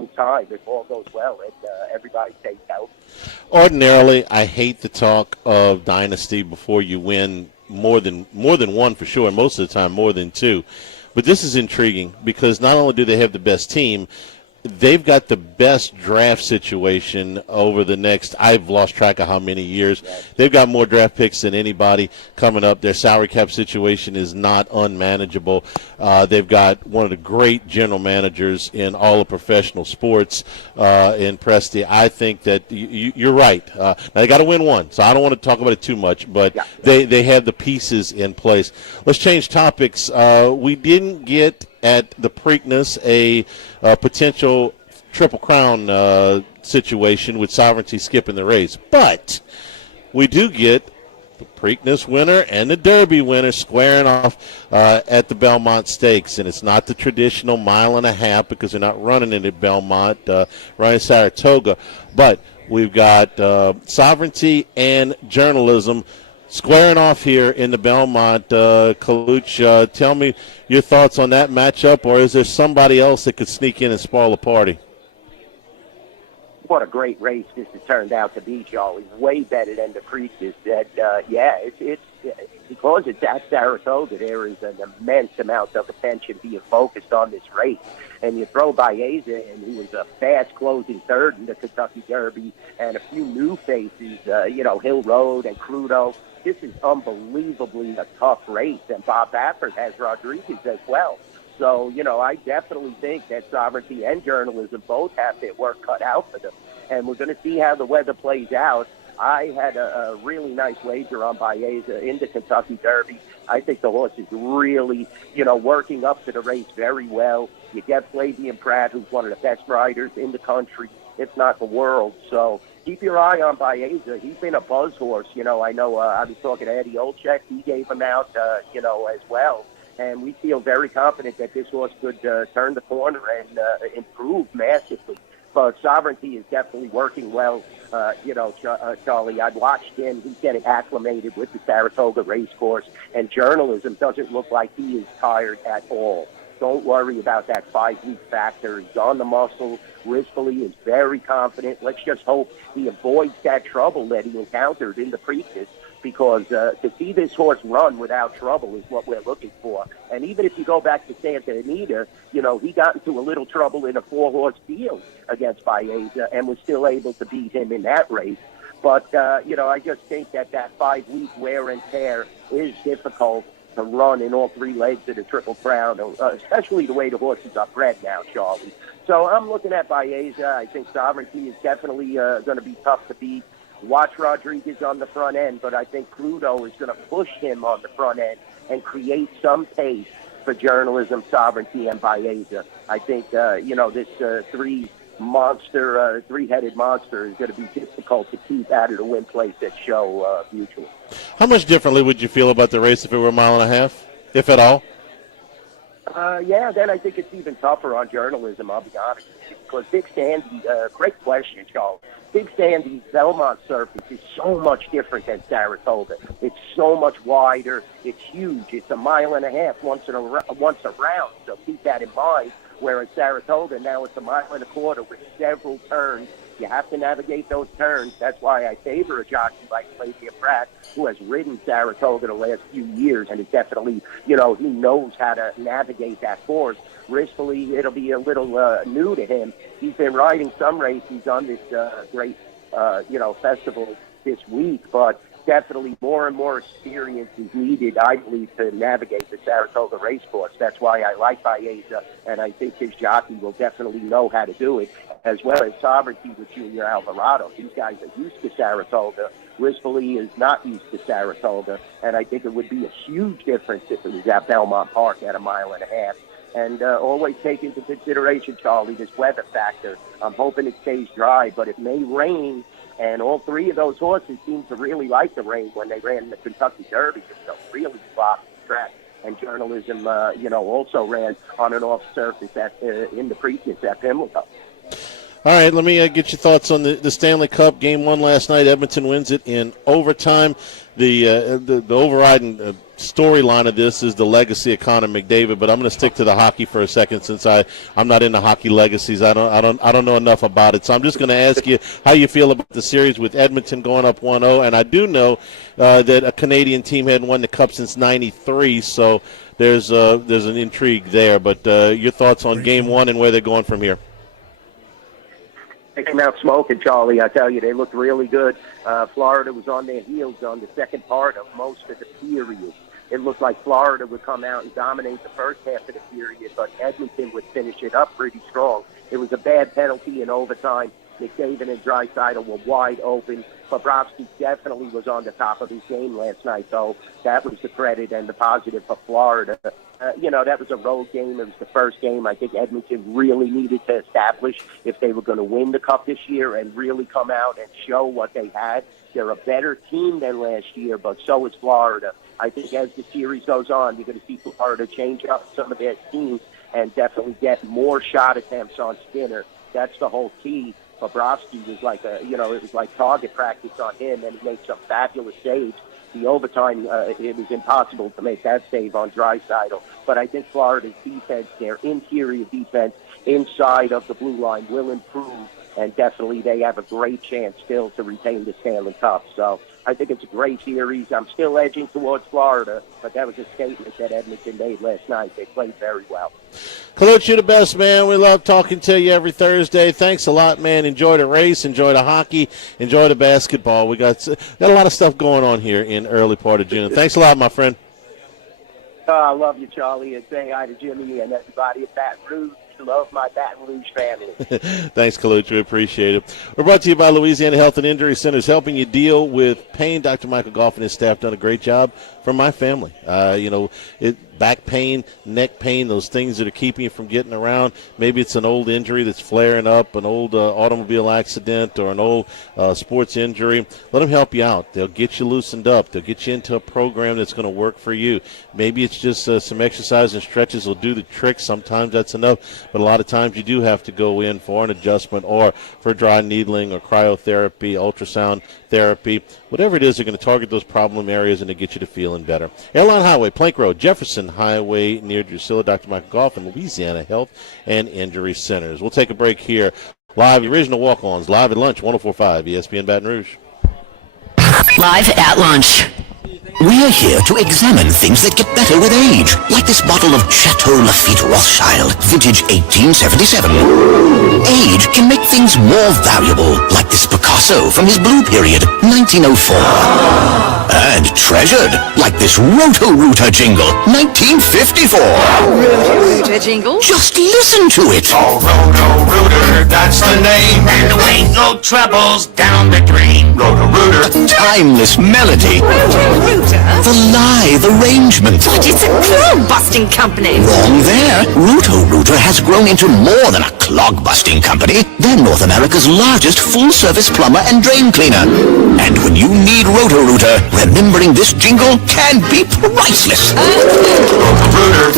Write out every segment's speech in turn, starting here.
long time if all goes well and everybody stays healthy. Ordinarily, I hate the talk of dynasty before you win more than one for sure, and most of the time more than two. But this is intriguing because not only do they have the best team, they've got the best draft situation over the next, I've lost track of how many years. They've got more draft picks than anybody coming up. Their salary cap situation is not unmanageable. They've got one of the great general managers in all of professional sports in Presti. I think that you're right. Now, they got to win one, so I don't want to talk about it too much, but they have the pieces in place. Let's change topics. We didn't get at the Preakness a potential Triple Crown situation with Sovereignty skipping the race. But we do get the Preakness winner and the Derby winner squaring off at the Belmont Stakes. And it's not the traditional mile and a half because they're not running it at Belmont, running Saratoga. But we've got Sovereignty and Journalism squaring off here in the Belmont. Kaluch, tell me your thoughts on that matchup, or is there somebody else that could sneak in and spoil the party? What a great race this has turned out to be, Charlie. Way better than the Preakness. It's because it's at Saratoga, there is an immense amount of attention being focused on this race. And you throw Baeza in, who was a fast closing third in the Kentucky Derby, and a few new faces, Hill Road and Crudo. This is unbelievably a tough race, and Bob Baffert has Rodriguez as well. So, I definitely think that Sovereignty and Journalism both have their work cut out for them. And we're going to see how the weather plays out. I had a really nice wager on Baeza in the Kentucky Derby. I think the horse is really, working up to the race very well. You get Flavian Pratt, who's one of the best riders in the country, if not the world. So keep your eye on Baeza. He's been a buzz horse. I know I was talking to Eddie Olczyk. He gave him out, as well. And we feel very confident that this horse could turn the corner and improve massively. But Sovereignty is definitely working well. Charlie, I've watched him. He's getting acclimated with the Saratoga race course. And Journalism doesn't look like he is tired at all. Don't worry about that 5-week factor. He's on the muscle. Rispoli is very confident. Let's just hope he avoids that trouble that he encountered in the Preakness, because to see this horse run without trouble is what we're looking for. And even if you go back to Santa Anita, he got into a little trouble in a 4-horse field against Baeza and was still able to beat him in that race. But, I just think that 5-week wear and tear is difficult to run in all 3 legs of the Triple Crown, especially the way the horses are bred now, Charlie. So I'm looking at Baeza. I think Sovereignty is definitely going to be tough to beat. Watch Rodriguez on the front end, but I think Crudo is going to push him on the front end and create some pace for Journalism, Sovereignty, and Baeza. I think, this three-headed monster is going to be difficult to keep out of the win place at Show Mutual. How much differently would you feel about the race if it were a mile and a half, if at all? Then I think it's even tougher on Journalism, I'll be honest with you, because Big Sandy, great question, Charles. Big Sandy's Belmont surface is so much different than Saratoga. It's so much wider. It's huge. It's a mile and a half once around, so keep that in mind. Whereas Saratoga, now it's a mile and a quarter with several turns. You have to navigate those turns. That's why I favor a jockey like Flavian Pratt, who has ridden Saratoga the last few years and is definitely, he knows how to navigate that course. Rispoli, it'll be a little new to him. He's been riding some races on this great, festival this week, but definitely more and more experience is needed, I believe, to navigate the Saratoga race course. That's why I like Baeza, and I think his jockey will definitely know how to do it, as well as Sovereignty with Junior Alvarado. These guys are used to Saratoga. Rispoli is not used to Saratoga, and I think it would be a huge difference if it was at Belmont Park at a mile and a half. And always take into consideration, Charlie, this weather factor. I'm hoping it stays dry, but it may rain. And all 3 of those horses seem to really like the rain when they ran the Kentucky Derby. It's a really sloppy track. And Journalism, also ran on and off surface in the Preakness at Pimlico. All right, let me get your thoughts on the Stanley Cup. Game 1 last night. Edmonton wins it in overtime. The overriding storyline of this is the legacy of Connor McDavid, but I'm going to stick to the hockey for a second since I'm not into hockey legacies. I don't know enough about it. So I'm just going to ask you how you feel about the series with Edmonton going up 1-0, and I do know that a Canadian team hadn't won the Cup since '93, so there's an intrigue there. But your thoughts on Game 1 and where they're going from here? They came out smoking, Charlie. I tell you, they looked really good. Florida was on their heels on the second part of most of the period. It looked like Florida would come out and dominate the first half of the period, but Edmonton would finish it up pretty strong. It was a bad penalty in overtime. McDavid and Draisaitl were wide open. Bobrovsky definitely was on the top of his game last night, so that was the credit and the positive for Florida. That was a road game. It was the first game. I think Edmonton really needed to establish if they were going to win the Cup this year and really come out and show what they had. They're a better team than last year, but so is Florida. I think as the series goes on, you're going to see Florida change up some of their teams and definitely get more shot attempts on Skinner. That's the whole key. Bobrovsky was like it was like target practice on him, and he made some fabulous saves. The overtime, it was impossible to make that save on Draisaitl. But I think Florida's defense, their interior defense inside of the blue line will improve, and definitely they have a great chance still to retain the Stanley Cup. So I think it's a great series. I'm still edging towards Florida, but that was a statement that Edmonton made last night. They played very well. Coach, you're the best, man. We love talking to you every Thursday. Thanks a lot, man. Enjoy the race, enjoy the hockey, enjoy the basketball. We got a lot of stuff going on here in early part of June. Thanks a lot, my friend. I love you, Charlie, and say hi to Jimmy and everybody at Baton Rouge. Love my Baton Rouge family. Thanks, Kaluch. We appreciate it. We're brought to you by Louisiana Health and Injury Centers, helping you deal with pain. Dr. Michael Goff and his staff done a great job for my family. Back pain, neck pain, those things that are keeping you from getting around. Maybe it's an old injury that's flaring up, an old automobile accident or an old sports injury. Let them help you out. They'll get you loosened up. They'll get you into a program that's going to work for you. Maybe it's just some exercise and stretches will do the trick. Sometimes that's enough, but a lot of times you do have to go in for an adjustment or for dry needling or cryotherapy, ultrasound therapy. Whatever it is, they're going to target those problem areas and to get you to feeling better. Airline Highway, Plank Road, Jefferson Highway near Drusilla, Dr. Michael Goff, and Louisiana Health and Injury Centers. We'll take a break here. Live, the original Walk-Ons, live at lunch, 104.5 ESPN Baton Rouge. Live at lunch. We're here to examine things that get better with age, like this bottle of Chateau Lafite Rothschild, vintage 1877. Age can make things more valuable, like this Picasso from his Blue Period, 1904. And treasured, like this Roto-Rooter jingle, 1954. Roto-Rooter jingle? Just listen to it. Oh, Roto-Rooter, that's the name. And there ain't no troubles down the drain. Roto-Rooter. A timeless melody. Roto-Rooter? The live arrangement. But it's a clog-busting company. Wrong there. Roto-Rooter has grown into more than a clog-busting company. They're North America's largest full-service plumber and drain cleaner. And when you need Roto-Rooter, remembering this jingle can be priceless. Roto-Rooter.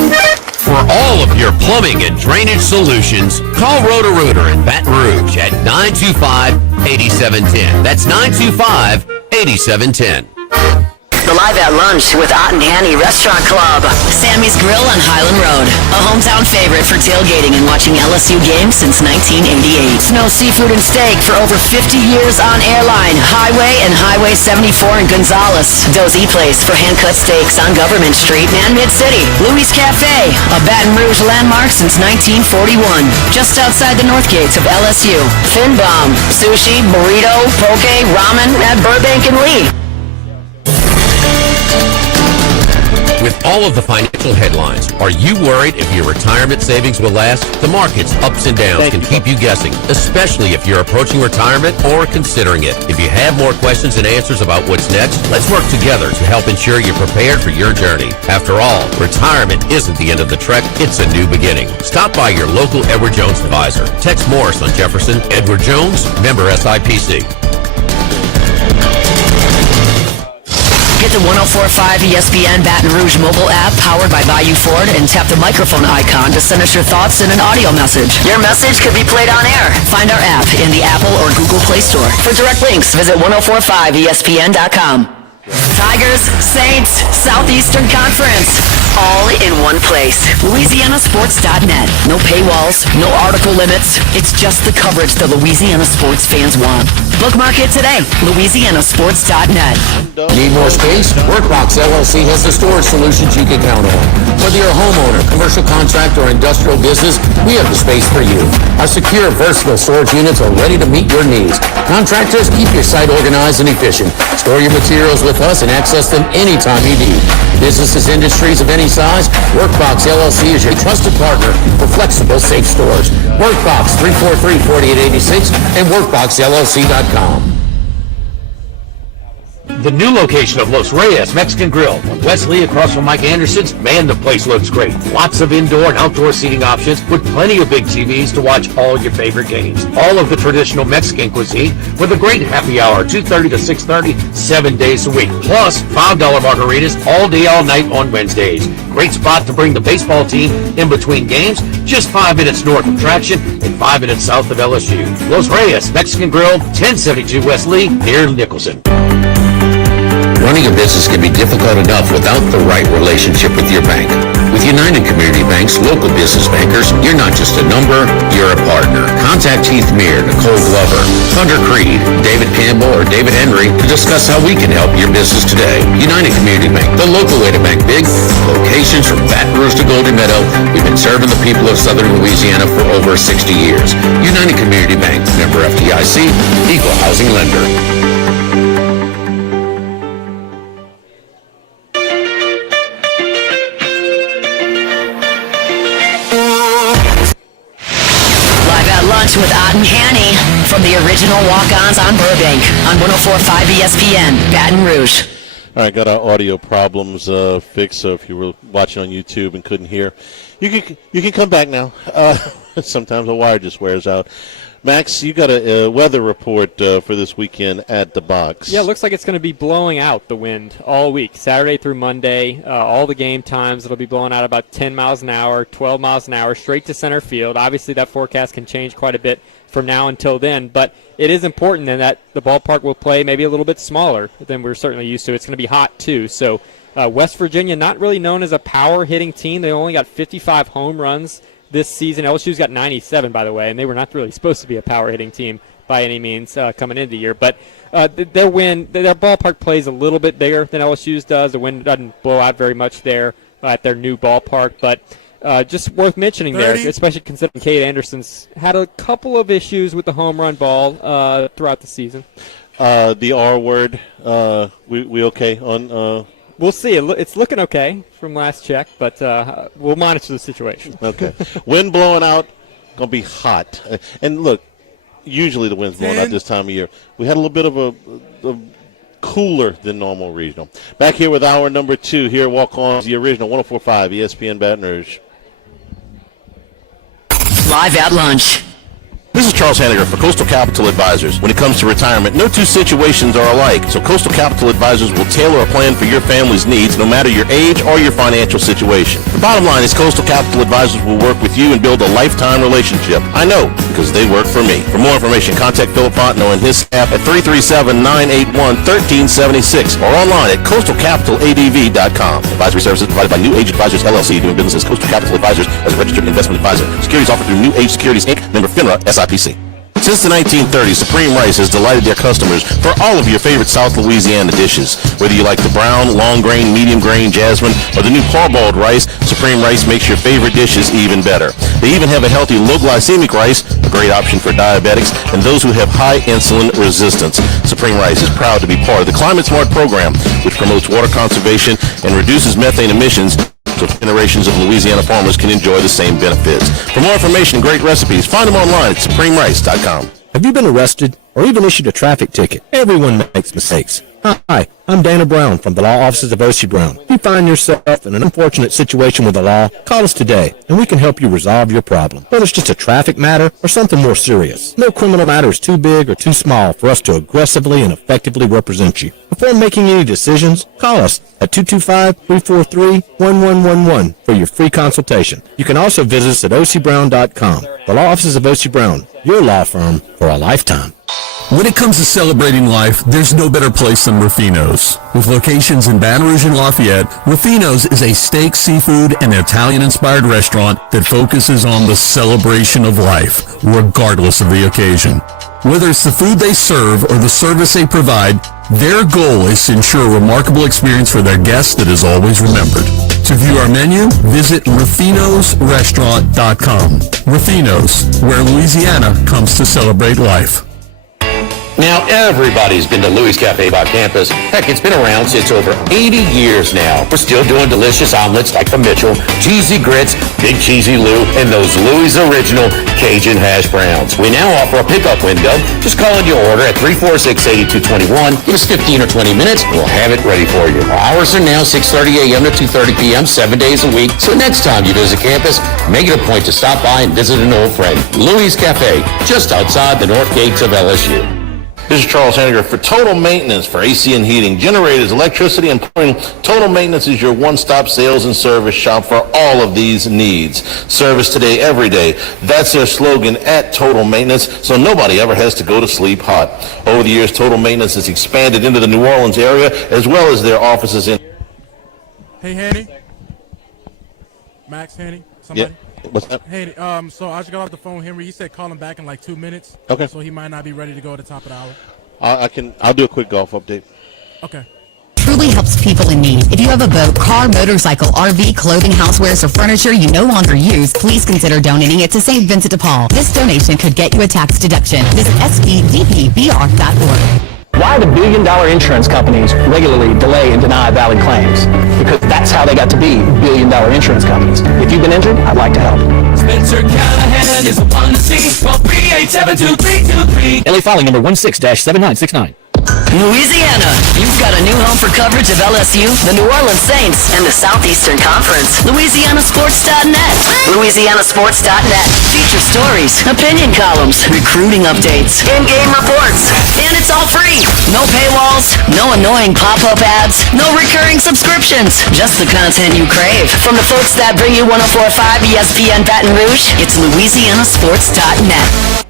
For all of your plumbing and drainage solutions, call Roto-Rooter in Baton Rouge at 925-8710. That's 925-8710. The Live at Lunch with Ott and Annie Restaurant Club. Sammy's Grill on Highland Road. A hometown favorite for tailgating and watching LSU games since 1988. Snow Seafood and Steak for over 50 years on Airline, Highway, and Highway 74 in Gonzales. Dozy Place for hand-cut steaks on Government Street and Mid-City. Louis Cafe, a Baton Rouge landmark since 1941. Just outside the north gates of LSU. Fin Bomb, sushi, burrito, poke, ramen at Burbank and Lee. With all of the financial headlines, are you worried if your retirement savings will last? The market's ups and downs can keep you guessing, especially if you're approaching retirement or considering it. If you have more questions and answers about what's next, let's work together to help ensure you're prepared for your journey. After all, retirement isn't the end of the trek, it's a new beginning. Stop by your local Edward Jones advisor. Tex Morris on Jefferson. Edward Jones, member SIPC. Get the 104.5 ESPN Baton Rouge mobile app powered by Bayou Ford and tap the microphone icon to send us your thoughts in an audio message. Your message could be played on air. Find our app in the Apple or Google Play Store. For direct links, visit 1045ESPN.com. Tigers, Saints, Southeastern Conference. All in one place. LouisianaSports.net. No paywalls, no article limits. It's just the coverage the Louisiana sports fans want. Bookmark it today. LouisianaSports.net. Need more space? Workbox LLC has the storage solutions you can count on. Whether you're a homeowner, commercial contractor, or industrial business, we have the space for you. Our secure, versatile storage units are ready to meet your needs. Contractors, keep your site organized and efficient. Store your materials with us and access them anytime you need. Businesses, industries of any size, Workbox LLC is your trusted partner for flexible, safe storage. Workbox 343-4886 and WorkboxLLC.com. The new location of Los Reyes Mexican Grill on Wesley across from Mike Anderson's. Man, the place looks great. Lots of indoor and outdoor seating options with plenty of big TVs to watch all your favorite games. All of the traditional Mexican cuisine with a great happy hour, 2:30 to 6:30, 7 days a week. Plus, $5 margaritas all day, all night on Wednesdays. Great spot to bring the baseball team in between games, just 5 minutes north of Traction and 5 minutes south of LSU. Los Reyes Mexican Grill, 1072 West Lee, near Nicholson. Running a business can be difficult enough without the right relationship with your bank. With United Community Bank's local business bankers, you're not just a number, you're a partner. Contact Keith Meir, Nicole Glover, Hunter Creed, David Campbell, or David Henry to discuss how we can help your business today. United Community Bank, the local way to bank big. Locations from Baton Rouge to Golden Meadow. We've been serving the people of Southern Louisiana for over 60 years. United Community Bank, member FDIC, equal housing lender. With Ott and Hanny from the original Walkons on Burbank on 104.5 ESPN, Baton Rouge. All right, got our audio problems fixed, so if you were watching on YouTube and couldn't hear, you can come back now. Sometimes the wire just wears out. Max, you got a weather report for this weekend at the box. Yeah, it looks like it's going to be blowing out the wind all week, Saturday through Monday. All the game times, it'll be blowing out about 10 miles an hour, 12 miles an hour, straight to center field. Obviously, that forecast can change quite a bit from now until then, but it is important then that the ballpark will play maybe a little bit smaller than we're certainly used to. It's going to be hot, too. So West Virginia, not really known as a power-hitting team. They only got 55 home runs this season. LSU's got 97, by the way, and they were not really supposed to be a power-hitting team by any means coming into the year. But their ballpark plays a little bit bigger than LSU's does. The wind doesn't blow out very much there at their new ballpark. But just worth mentioning 30. There, especially considering Cade Anderson's had a couple of issues with the home run ball throughout the season. The R word, we okay on... We'll see. It's looking okay from last check, but we'll monitor the situation. Okay. Wind blowing out, going to be hot. And look, usually the wind's blowing out this time of year. We had a little bit of a cooler than normal regional. Back here with hour number 2 here at Walkon, the original 104.5 ESPN Baton Rouge. Live at lunch. This is Charles Hanniger for Coastal Capital Advisors. When it comes to retirement, no two situations are alike, so Coastal Capital Advisors will tailor a plan for your family's needs, no matter your age or your financial situation. The bottom line is Coastal Capital Advisors will work with you and build a lifetime relationship. I know, because they work for me. For more information, contact Philip Fontenot and his staff at 337-981-1376 or online at coastalcapitaladv.com. Advisory services provided by New Age Advisors, LLC, doing business as Coastal Capital Advisors as a registered investment advisor. Securities offered through New Age Securities, Inc., member FINRA, SIPC. Since the 1930s, Supreme Rice has delighted their customers for all of your favorite South Louisiana dishes. Whether you like the brown, long grain, medium grain, jasmine, or the new parboiled rice, Supreme Rice makes your favorite dishes even better. They even have a healthy low glycemic rice, a great option for diabetics and those who have high insulin resistance. Supreme Rice is proud to be part of the Climate Smart program, which promotes water conservation and reduces methane emissions, so generations of Louisiana farmers can enjoy the same benefits. For more information and great recipes, find them online at supremerice.com. Have you been arrested or even issued a traffic ticket? Everyone makes mistakes. Hi, I'm Dana Brown from the law offices of O.C. Brown. If you find yourself in an unfortunate situation with the law, call us today, and we can help you resolve your problem, whether it's just a traffic matter or something more serious. No criminal matter is too big or too small for us to aggressively and effectively represent you. Before making any decisions, call us at 225-343-1111 for your free consultation. You can also visit us at ocbrown.com. The law offices of O.C. Brown, your law firm for a lifetime. When it comes to celebrating life, there's no better place than Ruffino's. With locations in Baton Rouge and Lafayette, Ruffino's is a steak, seafood, and Italian-inspired restaurant that focuses on the celebration of life, regardless of the occasion. Whether it's the food they serve or the service they provide, their goal is to ensure a remarkable experience for their guests that is always remembered. To view our menu, visit Ruffino'sRestaurant.com. Ruffino's, where Louisiana comes to celebrate life. Now, everybody's been to Louis Cafe by campus. Heck, it's been around since over 80 years now. We're still doing delicious omelets like the Mitchell, cheesy grits, big cheesy Lou, and those Louis original Cajun hash browns. We now offer a pickup window. Just call in your order at 346-8221. Give us 15 or 20 minutes, and we'll have it ready for you. Our hours are now 6:30 a.m. to 2:30 p.m., 7 days a week. So next time you visit campus, make it a point to stop by and visit an old friend. Louis Cafe, just outside the north gates of LSU. This is Charles Henniger. For total maintenance for AC and heating, generators, electricity, and plumbing, Total Maintenance is your one-stop sales and service shop for all of these needs. Service today, every day. That's their slogan at Total Maintenance, so nobody ever has to go to sleep hot. Over the years, Total Maintenance has expanded into the New Orleans area, as well as their offices in... Hey, Hanny. Max Hanny. Somebody. Yeah. What's that? Hey, so I just got off the phone with Henry. He said call him back in like 2 minutes. Okay. So he might not be ready to go at the top of the hour. I'll do a quick golf update. Okay. Truly helps people in need. If you have a boat, car, motorcycle, RV, clothing, housewares, or furniture you no longer use, please consider donating it to St. Vincent de Paul. This donation could get you a tax deduction. Visit svdpbr.org. Why do billion-dollar insurance companies regularly delay and deny valid claims? Because that's how they got to be billion-dollar insurance companies. If you've been injured, I'd like to help. Spencer Callahan is a one to see. Call 387-2323. LA filing number 16-7969. Louisiana, you've got a new home for coverage of LSU, the New Orleans Saints, and the Southeastern Conference. LouisianaSports.net. LouisianaSports.net. Feature stories, opinion columns, recruiting updates, in-game reports. And it's all free. No paywalls, no annoying pop-up ads, no recurring subscriptions. Just the content you crave. From the folks that bring you 104.5 ESPN Baton Rouge, it's LouisianaSports.net.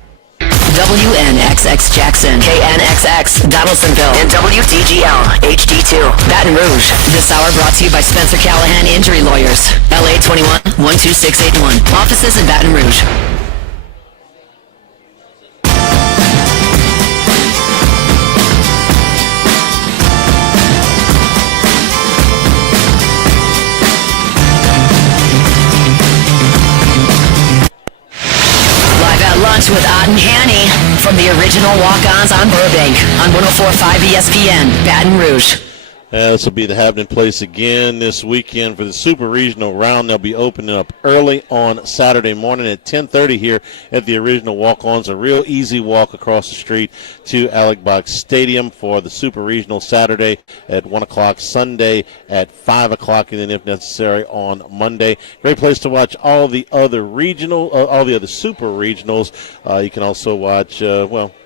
WNXX Jackson, KNXX Donaldsonville, and WDGL HD2 Baton Rouge. This hour brought to you by Spencer Callahan Injury Lawyers. LA 21-12681. Offices in Baton Rouge. Lunch with Ott and Hanny from the original Walk-Ons on Burbank on 104.5 ESPN, Baton Rouge. This will be the happening place again this weekend for the Super Regional round. They'll be opening up early on Saturday morning at 10:30 here at the original Walk-Ons. A real easy walk across the street to Alec Box Stadium for the Super Regional Saturday at 1 o'clock, Sunday at 5 o'clock, and then if necessary on Monday. Great place to watch all the other Super Regionals. You can also watch,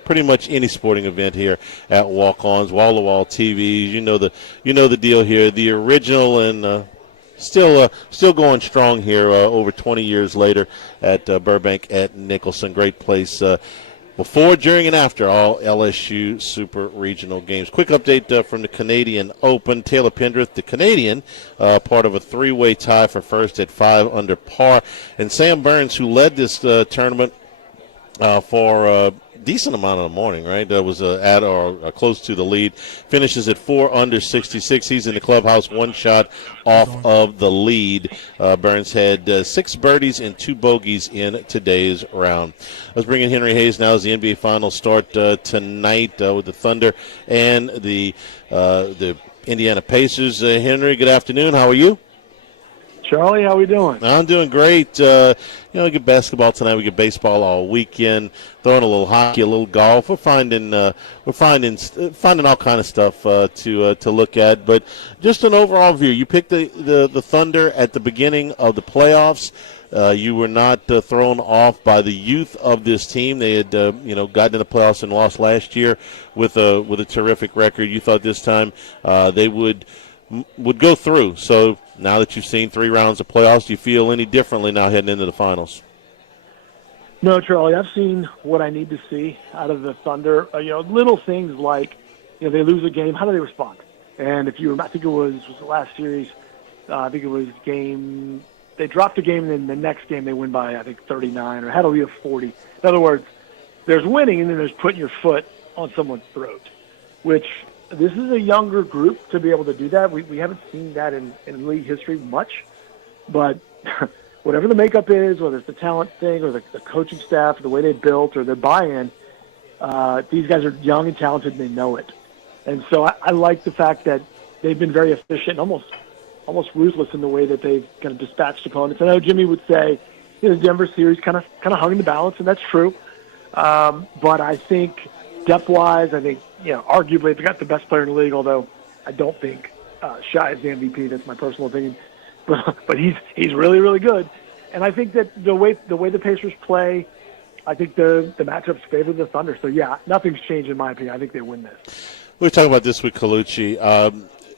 pretty much any sporting event here at Walk-Ons, wall-to-wall TVs. You know the deal here. The original and still going strong here over 20 years later at Burbank at Nicholson. Great place before, during, and after all LSU Super Regional games. Quick update from the Canadian Open. Taylor Pendrith, the Canadian, part of a three-way tie for first at 5 under par. And Sam Burns, who led this tournament for decent amount of the morning, right? That was at or close to the lead. Finishes at 4 under 66. He's in the clubhouse, one shot off of the lead. Burns had 6 birdies and 2 bogeys in today's round. Let's bring in Henry Hayes now as the NBA Finals start tonight with the Thunder and the Indiana Pacers. Henry, good afternoon. How are you? Charlie, how we doing? I'm doing great. We get basketball tonight. We get baseball all weekend. Throwing a little hockey, a little golf. We're finding all kind of stuff to look at. But just an overall view. You picked the Thunder at the beginning of the playoffs. You were not thrown off by the youth of this team. They had gotten in the playoffs and lost last year with a terrific record. You thought this time they would go through. So now that you've seen 3 rounds of playoffs, do you feel any differently now heading into the finals? No, Charlie, I've seen what I need to see out of the Thunder. Little things like, they lose a game. How do they respond? And if you remember, I think it was the last series. I think it was they dropped a game, and then the next game they win by, I think, 39, or had a lead of 40. In other words, there's winning, and then there's putting your foot on someone's throat, which this is a younger group to be able to do that. We haven't seen that in league history much, but whatever the makeup is, whether it's the talent thing or the coaching staff or the way they built or their buy-in, these guys are young and talented, and they know it. And so I like the fact that they've been very efficient, almost ruthless in the way that they've kind of dispatched opponents. I know Jimmy would say, the Denver series kind of hung in the balance, and that's true. But I think depth-wise, arguably they got the best player in the league, although I don't think Shai is the MVP. That's my personal opinion. But he's really, really good. And I think that the way the Pacers play, I think the matchups favor the Thunder. So, yeah, nothing's changed in my opinion. I think they win this. We were talking about this with Colucci.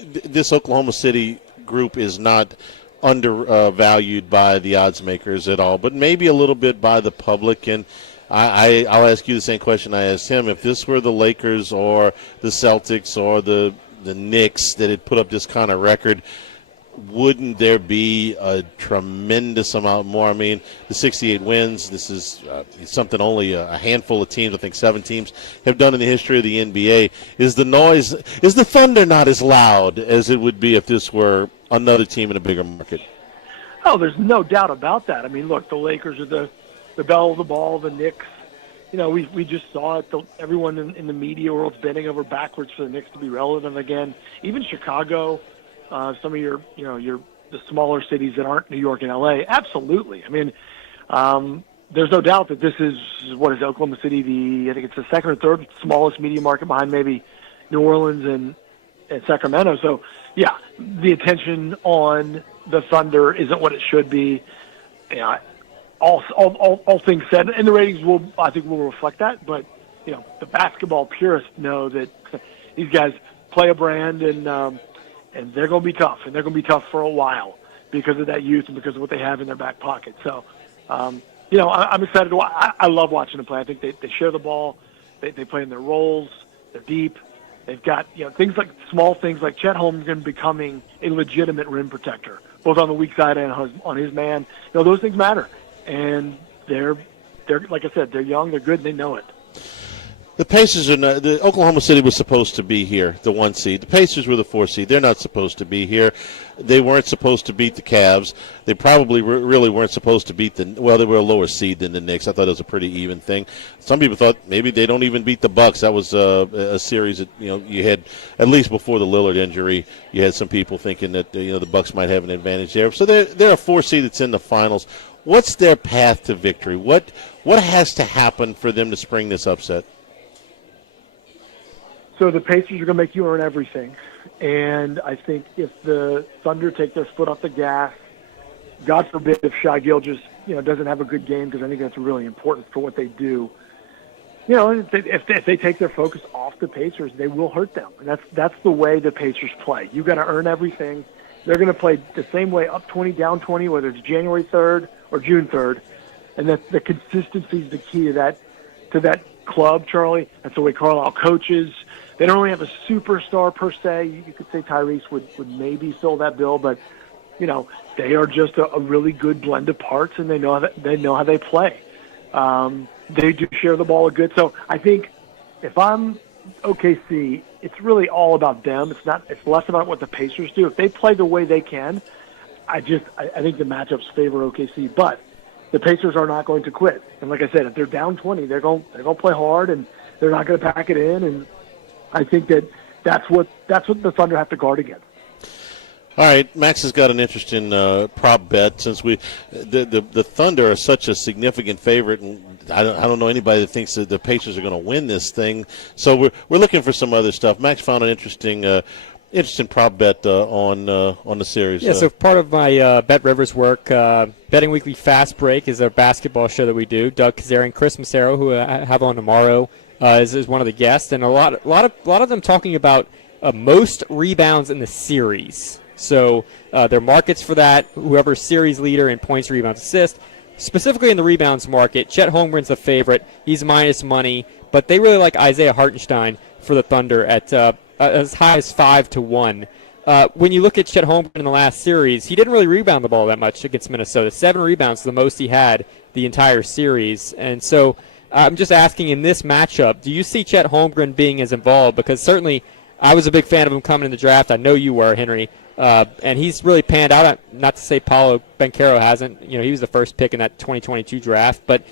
This Oklahoma City group is not undervalued by the odds makers at all, but maybe a little bit by the public. And I'll ask you the same question I asked him. If this were the Lakers or the Celtics or the Knicks that had put up this kind of record, wouldn't there be a tremendous amount more? I mean, the 68 wins, this is something only a handful of teams, I think 7 teams, have done in the history of the NBA. Is the Thunder not as loud as it would be if this were another team in a bigger market? Oh, there's no doubt about that. I mean, look, the Lakers are the belle of the ball, the Knicks. We just saw it. Everyone in the media world's bending over backwards for the Knicks to be relevant again. Even Chicago, some of the smaller cities that aren't New York and LA, absolutely. I mean, there's no doubt that this is Oklahoma City, I think it's the second or third smallest media market behind maybe New Orleans and Sacramento. So, yeah, the attention on the Thunder isn't what it should be. All things said, and the ratings will reflect that. But the basketball purists know that these guys play a brand, and they're going to be tough, and they're going to be tough for a while because of that youth and because of what they have in their back pocket. So, I'm excited. I love watching them play. I think they share the ball. They play in their roles. They're deep. They've got small things like Chet Holmgren becoming a legitimate rim protector, both on the weak side and on his man. Those things matter, and they're like I said, they're young, they're good, and they know it. The Pacers are not. The Oklahoma City was supposed to be here, the 1 seed. The Pacers were the 4 seed. They're not supposed to be here. They weren't supposed to beat the Cavs. They probably really weren't supposed to beat they were a lower seed than the Knicks. I thought it was a pretty even thing. Some people thought maybe they don't even beat the Bucks. That was a series that you had, at least before the Lillard injury, you had some people thinking that the Bucks might have an advantage there. So they're a 4 seed that's in the finals. What's their path to victory? What has to happen for them to spring this upset? So the Pacers are going to make you earn everything. And I think if the Thunder take their foot off the gas, God forbid if Shai Gilgeous, doesn't have a good game, because I think that's really important for what they do. If they take their focus off the Pacers, they will hurt them. And that's the way the Pacers play. You got to earn everything. They're going to play the same way, up 20, down 20, whether it's January 3rd or June 3rd. And that the consistency is the key to that club, Charlie. That's the way Carlisle coaches. They don't really have a superstar per se. You could say Tyrese would maybe fill that bill, but they are just a really good blend of parts, and they know how they play. They do share the ball a good. So I think if I'm OKC, it's really all about them. It's less about what the Pacers do. If they play the way they can, I think the matchups favor OKC, but the Pacers are not going to quit. And like I said, if they're down 20, they're going to play hard, and they're not going to pack it in. And I think that's what the Thunder have to guard against. All right, Max has got an interesting prop bet, since the Thunder are such a significant favorite, and I don't know anybody that thinks that the Pacers are going to win this thing. So we're looking for some other stuff. Max found an interesting prop bet on the series. Yeah, so part of my Bet Rivers work, Betting Weekly Fast Break is a basketball show that we do. Doug Kazarian, Chris Massaro, who I have on tomorrow, is one of the guests, and a lot of them talking about most rebounds in the series. So their markets for that, whoever's series leader in points, rebounds, assists, specifically in the rebounds market, Chet Holmgren's the favorite. He's minus money, but they really like Isaiah Hartenstein for the Thunder at as high as 5-1. When you look at Chet Holmgren in the last series, he didn't really rebound the ball that much against Minnesota. 7 rebounds, the most he had the entire series. And so I'm just asking, in this matchup, do you see Chet Holmgren being as involved? Because certainly I was a big fan of him coming in the draft. I know you were, Henry. And he's really panned out. Not to say Paolo Banchero hasn't. He was the first pick in that 2022 draft. But,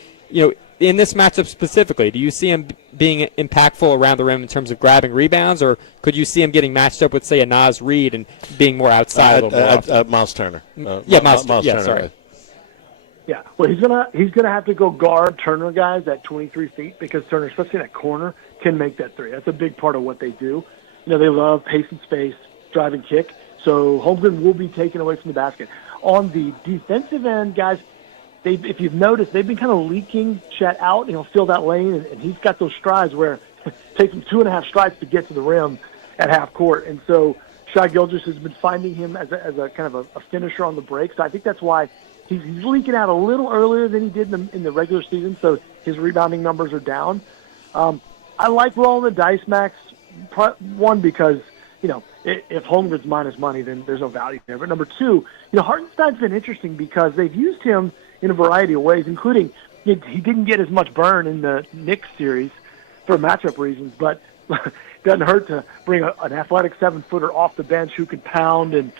in this matchup specifically, do you see him being impactful around the rim in terms of grabbing rebounds, or could you see him getting matched up with, say, a Naz Reid and being more outside a little more? Miles Turner. Miles Turner. Sorry. Yeah, well, he's gonna have to go guard Turner guys at 23 feet because Turner, especially in that corner, can make that three. That's a big part of what they do. They love pace and space, drive and kick. So Holmgren will be taken away from the basket. On the defensive end, guys, if you've noticed, they've been kind of leaking Chet out. Fill that lane, and he's got those strides where it takes him 2.5 strides to get to the rim at half court. And so Shai Gilgeous has been finding him as a kind of a finisher on the break. So I think that's why he's leaking out a little earlier than he did in the regular season. So his rebounding numbers are down. I like rolling the dice, Max. One, because if Holmgren's minus money, then there's no value there. But number two, Hartenstein's been interesting because they've used him in a variety of ways, including he didn't get as much burn in the Knicks series for matchup reasons, but it doesn't hurt to bring an athletic 7-footer off the bench who can pound and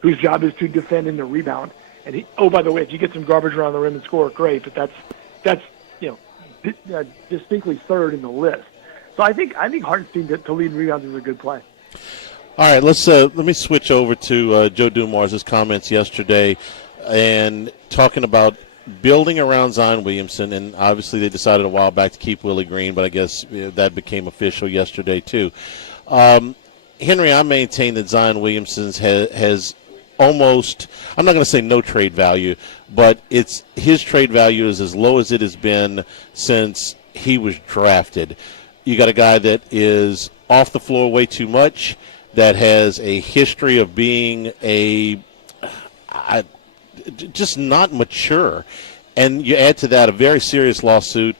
whose job is to defend and to rebound. And by the way, if you get some garbage around the rim and score, great, but that's distinctly third in the list. So I think Hartenstein to lead rebounds is a good play. All right, let me switch over to Joe Dumars' comments yesterday and talking about building around Zion Williamson, and obviously they decided a while back to keep Willie Green, but I guess that became official yesterday too. Henry, I maintain that Zion Williamson has almost, I'm not going to say no trade value, but his trade value is as low as it has been since he was drafted. You got a guy that is off the floor way too much, that has a history of being just not mature. And you add to that a very serious lawsuit.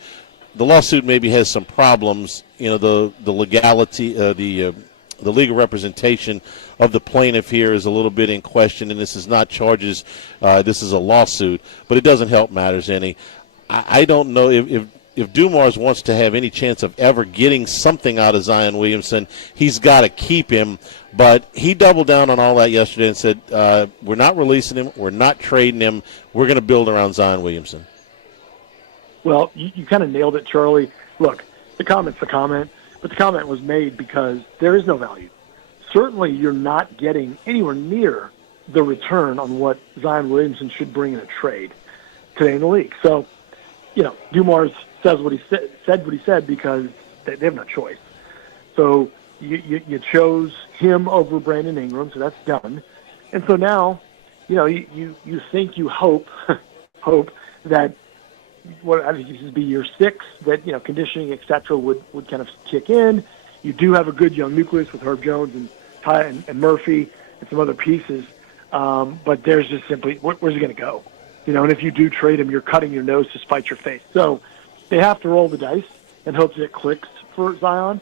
The lawsuit maybe has some problems, the legality, the legal representation of the plaintiff here is a little bit in question, and this is not charges, this is a lawsuit, but it doesn't help matters any. I don't know if Dumars wants to have any chance of ever getting something out of Zion Williamson, he's got to keep him. But he doubled down on all that yesterday and said, we're not releasing him, we're not trading him, we're going to build around Zion Williamson. Well, you kind of nailed it, Charlie. Look, the comment's the comment, but the comment was made because there is no value. Certainly you're not getting anywhere near the return on what Zion Williamson should bring in a trade today in the league. So, Dumars says what he said because they have no choice. So you chose him over Brandon Ingram, so that's done. And so now, you think, you hope that I think this would be year 6, that conditioning, etc., would kind of kick in. You do have a good young nucleus with Herb Jones and Ty and Murphy and some other pieces, but there's just simply where's he going to go? And if you do trade him, you're cutting your nose to spite your face. So they have to roll the dice and hope that it clicks for Zion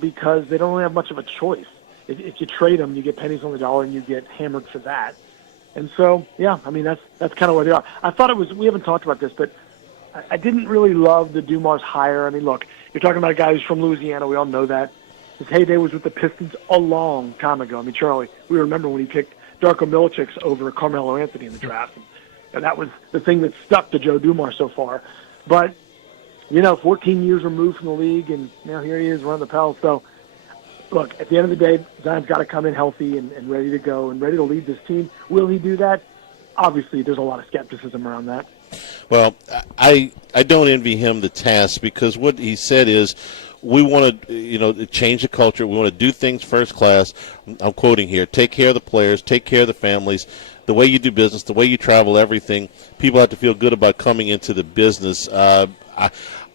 because they don't really have much of a choice. If you trade him, you get pennies on the dollar and you get hammered for that. And so, yeah, I mean, that's kind of where they are. I thought we haven't talked about this, but I didn't really love the Dumars hire. I mean, look, you're talking about a guy who's from Louisiana. We all know that. His heyday was with the Pistons a long time ago. I mean, Charlie, we remember when he picked Darko Milicic over Carmelo Anthony in the draft. And that was the thing that stuck to Joe Dumars so far. But, 14 years removed from the league, and now here he is running the Pels. So, look, at the end of the day, Zion's got to come in healthy and ready to go and ready to lead this team. Will he do that? Obviously, there's a lot of skepticism around that. Well, I don't envy him the task because what he said is we want to, change the culture. We want to do things first class. I'm quoting here. Take care of the players. Take care of the families. The way you do business, the way you travel, everything. People have to feel good about coming into the business.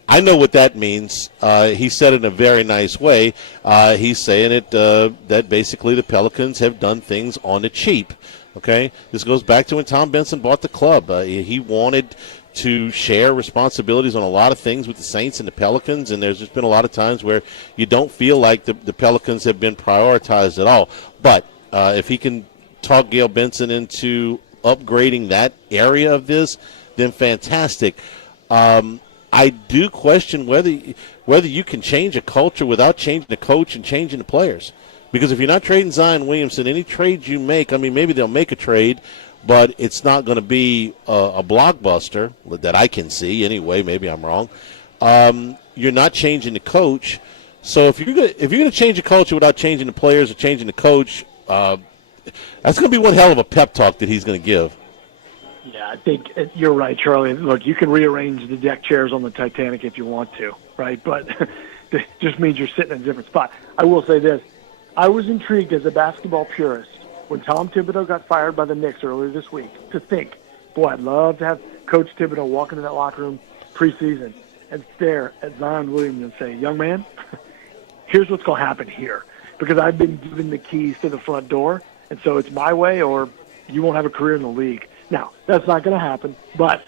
I know what that means. He said it in a very nice way. He's saying it that basically the Pelicans have done things on the cheap. Okay, this goes back to when Tom Benson bought the club. He wanted to share responsibilities on a lot of things with the Saints and the Pelicans, and there's just been a lot of times where you don't feel like the Pelicans have been prioritized at all. But if he can talk Gail Benson into upgrading that area of this, then fantastic. I do question whether you can change a culture without changing the coach and changing the players. Because if you're not trading Zion Williamson, any trade you make, I mean, maybe they'll make a trade, but it's not going to be a blockbuster that I can see anyway. Maybe I'm wrong. You're not changing the coach. So if you're going to change a culture without changing the players or changing the coach, that's going to be one hell of a pep talk that he's going to give. Yeah, I think you're right, Charlie. Look, you can rearrange the deck chairs on the Titanic if you want to, right? But it just means you're sitting in a different spot. I will say this. I was intrigued as a basketball purist when Tom Thibodeau got fired by the Knicks earlier this week to think, boy, I'd love to have Coach Thibodeau walk into that locker room preseason and stare at Zion Williamson and say, young man, here's what's going to happen here. Because I've been given the keys to the front door, and so it's my way or you won't have a career in the league. Now, that's not going to happen, but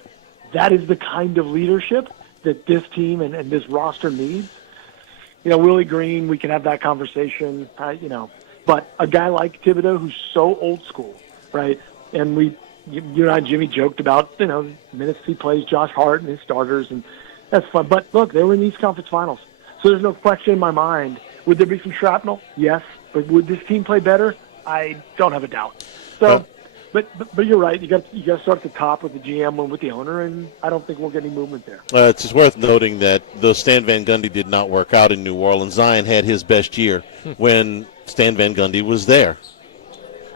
that is the kind of leadership that this team and this roster needs. You know, Willie Green, we can have that conversation, but a guy like Thibodeau who's so old school, right? And you and Jimmy joked about, minutes he plays Josh Hart and his starters, and that's fun. But look, they were in the East Conference Finals, so there's no question in my mind. Would there be some shrapnel? Yes. But would this team play better? I don't have a doubt. So, but you're right. You got to start at the top with the GM and with the owner, and I don't think we'll get any movement there. It's just worth noting that though Stan Van Gundy did not work out in New Orleans, Zion had his best year when Stan Van Gundy was there.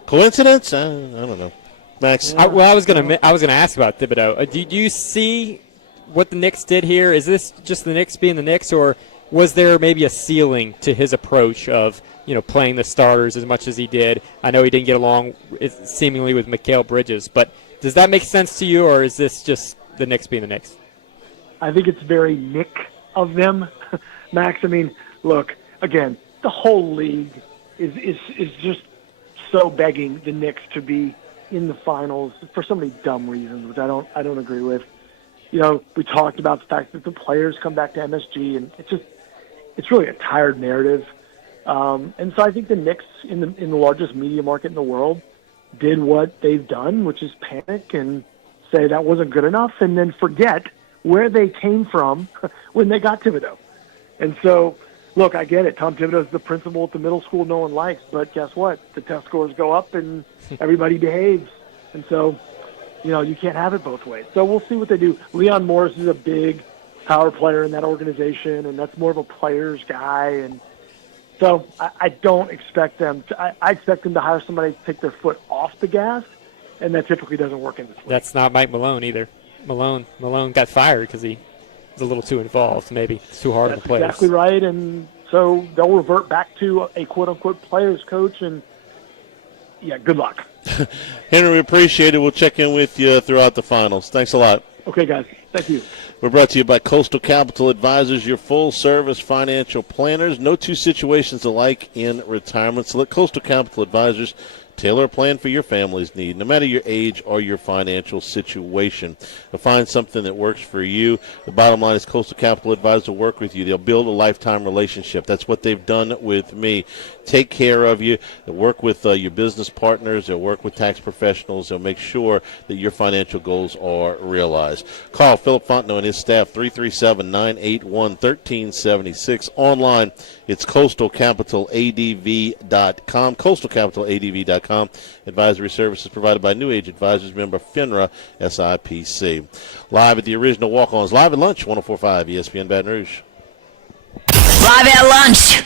Coincidence? I don't know. Max? I was gonna ask about Thibodeau. Do you see what the Knicks did here? Is this just the Knicks being the Knicks, or was there maybe a ceiling to his approach of playing the starters as much as he did? I know he didn't get along seemingly with Mikal Bridges, but does that make sense to you, or is this just the Knicks being the Knicks? I think it's very Nick of them, Max. I mean, look, again, the whole league is just so begging the Knicks to be in the finals for so many dumb reasons, which I don't agree with. We talked about the fact that the players come back to MSG, and it's really a tired narrative. And so I think the Knicks in the largest media market in the world did what they've done, which is panic and say that wasn't good enough, and then forget where they came from when they got Thibodeau. And so, look, I get it. Tom Thibodeau is the principal at the middle school no one likes, but guess what? The test scores go up and everybody behaves. And so, you can't have it both ways. So we'll see what they do. Leon Morris is a big power player in that organization, and that's more of a player's guy. And so I don't expect them to – I expect them to hire somebody to take their foot off the gas, and that typically doesn't work in this league. That's not Mike Malone either. Malone got fired because he was a little too involved, maybe. It's too hard on the players. That's exactly right, and so they'll revert back to a quote-unquote players coach, and, yeah, good luck. Henry, we appreciate it. We'll check in with you throughout the finals. Thanks a lot. Okay, guys. Thank you. We're brought to you by Coastal Capital Advisors, your full-service financial planners. No two situations alike in retirement. So let Coastal Capital Advisors tailor a plan for your family's need, no matter your age or your financial situation. To find something that works for you, the bottom line is Coastal Capital Advisors will work with you. They'll build a lifetime relationship. That's what they've done with me. Take care of you. They'll work with your business partners. They'll work with tax professionals. They'll make sure that your financial goals are realized. Call Philip Fontenot and his staff, 337-981-1376. Online, it's coastalcapitaladv.com, coastalcapitaladv.com. Advisory services provided by New Age Advisors, member FINRA SIPC. Live at the original Walkons, live at lunch, 104.5 ESPN Baton Rouge. Live at lunch.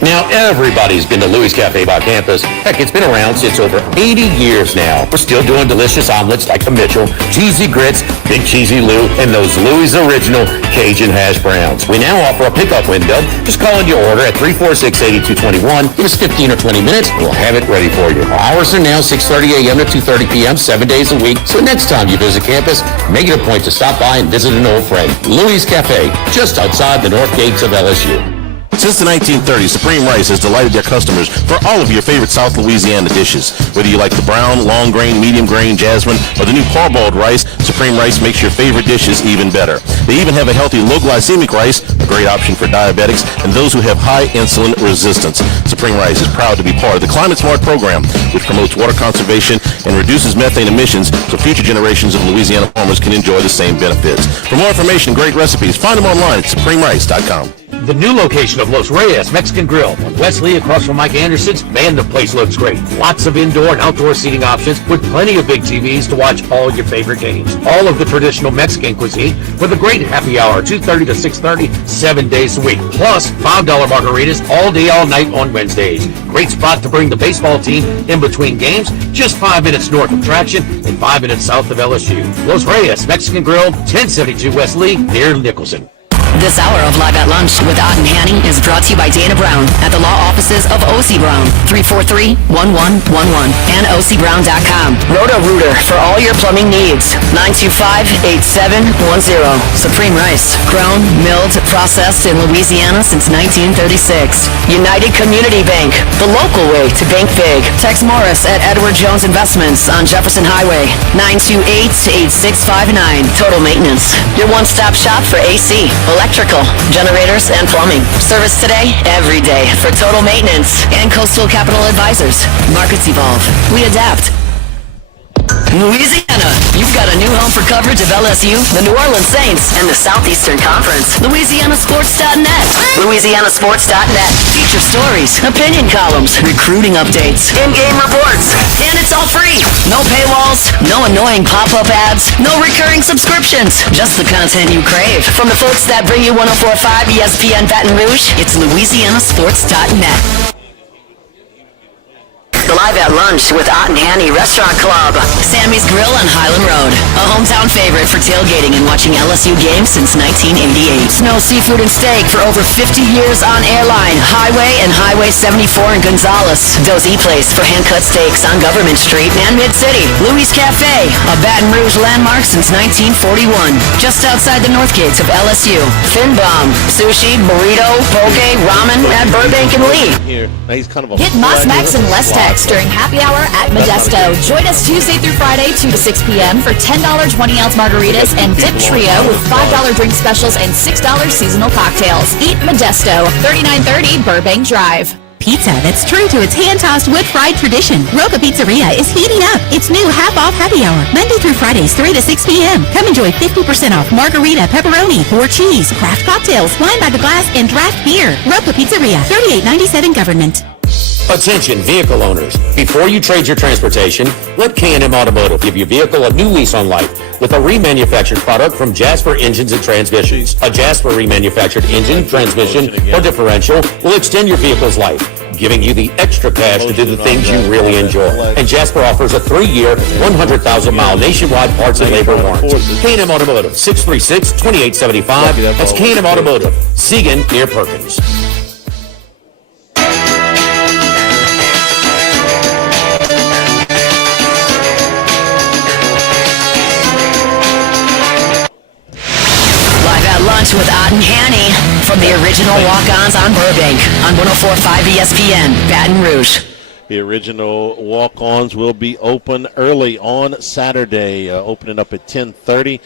Now, everybody's been to Louis Cafe by campus. Heck, it's been around since over 80 years now. We're still doing delicious omelets like the Mitchell, cheesy grits, big cheesy Lou, and those Louis Original Cajun hash browns. We now offer a pickup window. Just call in your order at 346-8221. Give us 15 or 20 minutes, and we'll have it ready for you. Our hours are now 6:30 a.m. to 2:30 p.m., 7 days a week. So next time you visit campus, make it a point to stop by and visit an old friend. Louis Cafe, just outside the north gates of LSU. Since the 1930s, Supreme Rice has delighted their customers for all of your favorite South Louisiana dishes. Whether you like the brown, long grain, medium grain, jasmine, or the new parboiled rice, Supreme Rice makes your favorite dishes even better. They even have a healthy low glycemic rice, a great option for diabetics and those who have high insulin resistance. Supreme Rice is proud to be part of the Climate Smart program, which promotes water conservation and reduces methane emissions so future generations of Louisiana farmers can enjoy the same benefits. For more information and great recipes, find them online at supremerice.com. The new location of Los Reyes Mexican Grill on Wesley across from Mike Anderson's. Man, the place looks great. Lots of indoor and outdoor seating options with plenty of big TVs to watch all your favorite games. All of the traditional Mexican cuisine with a great happy hour, 2:30 to 6:30, 7 days a week. Plus, $5 margaritas all day, all night on Wednesdays. Great spot to bring the baseball team in between games, just 5 minutes north of Traction and 5 minutes south of LSU. Los Reyes Mexican Grill, 1072 West Lee, near Nicholson. This hour of Live at Lunch with Ott and Hanny is brought to you by Dana Brown at the law offices of O.C. Brown, 343-1111, and OCBrown.com. Roto-Rooter for all your plumbing needs, 925-8710. Supreme Rice, grown, milled, processed in Louisiana since 1936. United Community Bank, the local way to bank big. Tex Morris at Edward Jones Investments on Jefferson Highway, 928-8659. Total Maintenance, your one-stop shop for AC, electrical, generators, and plumbing. Service today, every day for Total Maintenance. And Coastal Capital Advisors. Markets evolve. We adapt. Louisiana, you've got a new home for coverage of LSU, the New Orleans Saints, and the Southeastern Conference. LouisianaSports.net. LouisianaSports.net. Feature stories, opinion columns, recruiting updates, in-game reports. And it's all free. No paywalls, no annoying pop-up ads, no recurring subscriptions. Just the content you crave. From the folks that bring you 104.5 ESPN Baton Rouge, it's LouisianaSports.net. The Live at Lunch with Ott and Hanny Restaurant Club. Sammy's Grill on Highland Road. A hometown favorite for tailgating and watching LSU games since 1988. Snow Seafood and Steak for over 50 years on Airline, Highway, and Highway 74 in Gonzales. Dozy Place for hand-cut steaks on Government Street and Mid-City. Louis Cafe, a Baton Rouge landmark since 1941. Just outside the north gates of LSU. Fin Bomb, sushi, burrito, poke, ramen at Burbank and Lee. Here, now he's kind of a Get Moss Max and Less Tex during happy hour at Modesto. Join us Tuesday through Friday, 2 to 6 p.m. for $10 20-ounce margaritas and Dip Trio with $5 drink specials and $6 seasonal cocktails. Eat Modesto, 3930 Burbank Drive. Pizza that's true to its hand-tossed wood-fried tradition. Roca Pizzeria is heating up its new half-off happy hour, Monday through Fridays, 3 to 6 p.m. Come enjoy 50% off margarita, pepperoni, or cheese, craft cocktails, wine by the glass, and draft beer. Roca Pizzeria, 3897 Government. Attention vehicle owners. Before you trade your transportation, let K&M Automotive give your vehicle a new lease on life with a remanufactured product from Jasper Engines and Transmissions. A Jasper remanufactured engine, transmission, or differential will extend your vehicle's life, giving you the extra cash to do the things you really enjoy. And Jasper offers a 3-year, 100,000-mile nationwide parts and labor warranty. K&M Automotive, 636-2875. That's K&M Automotive, Segan near Perkins. Lunch with Ott and Hanny from the original Walkons on Burbank on 104.5 ESPN, Baton Rouge. The original Walk-Ons will be open early on Saturday, opening up at 10:30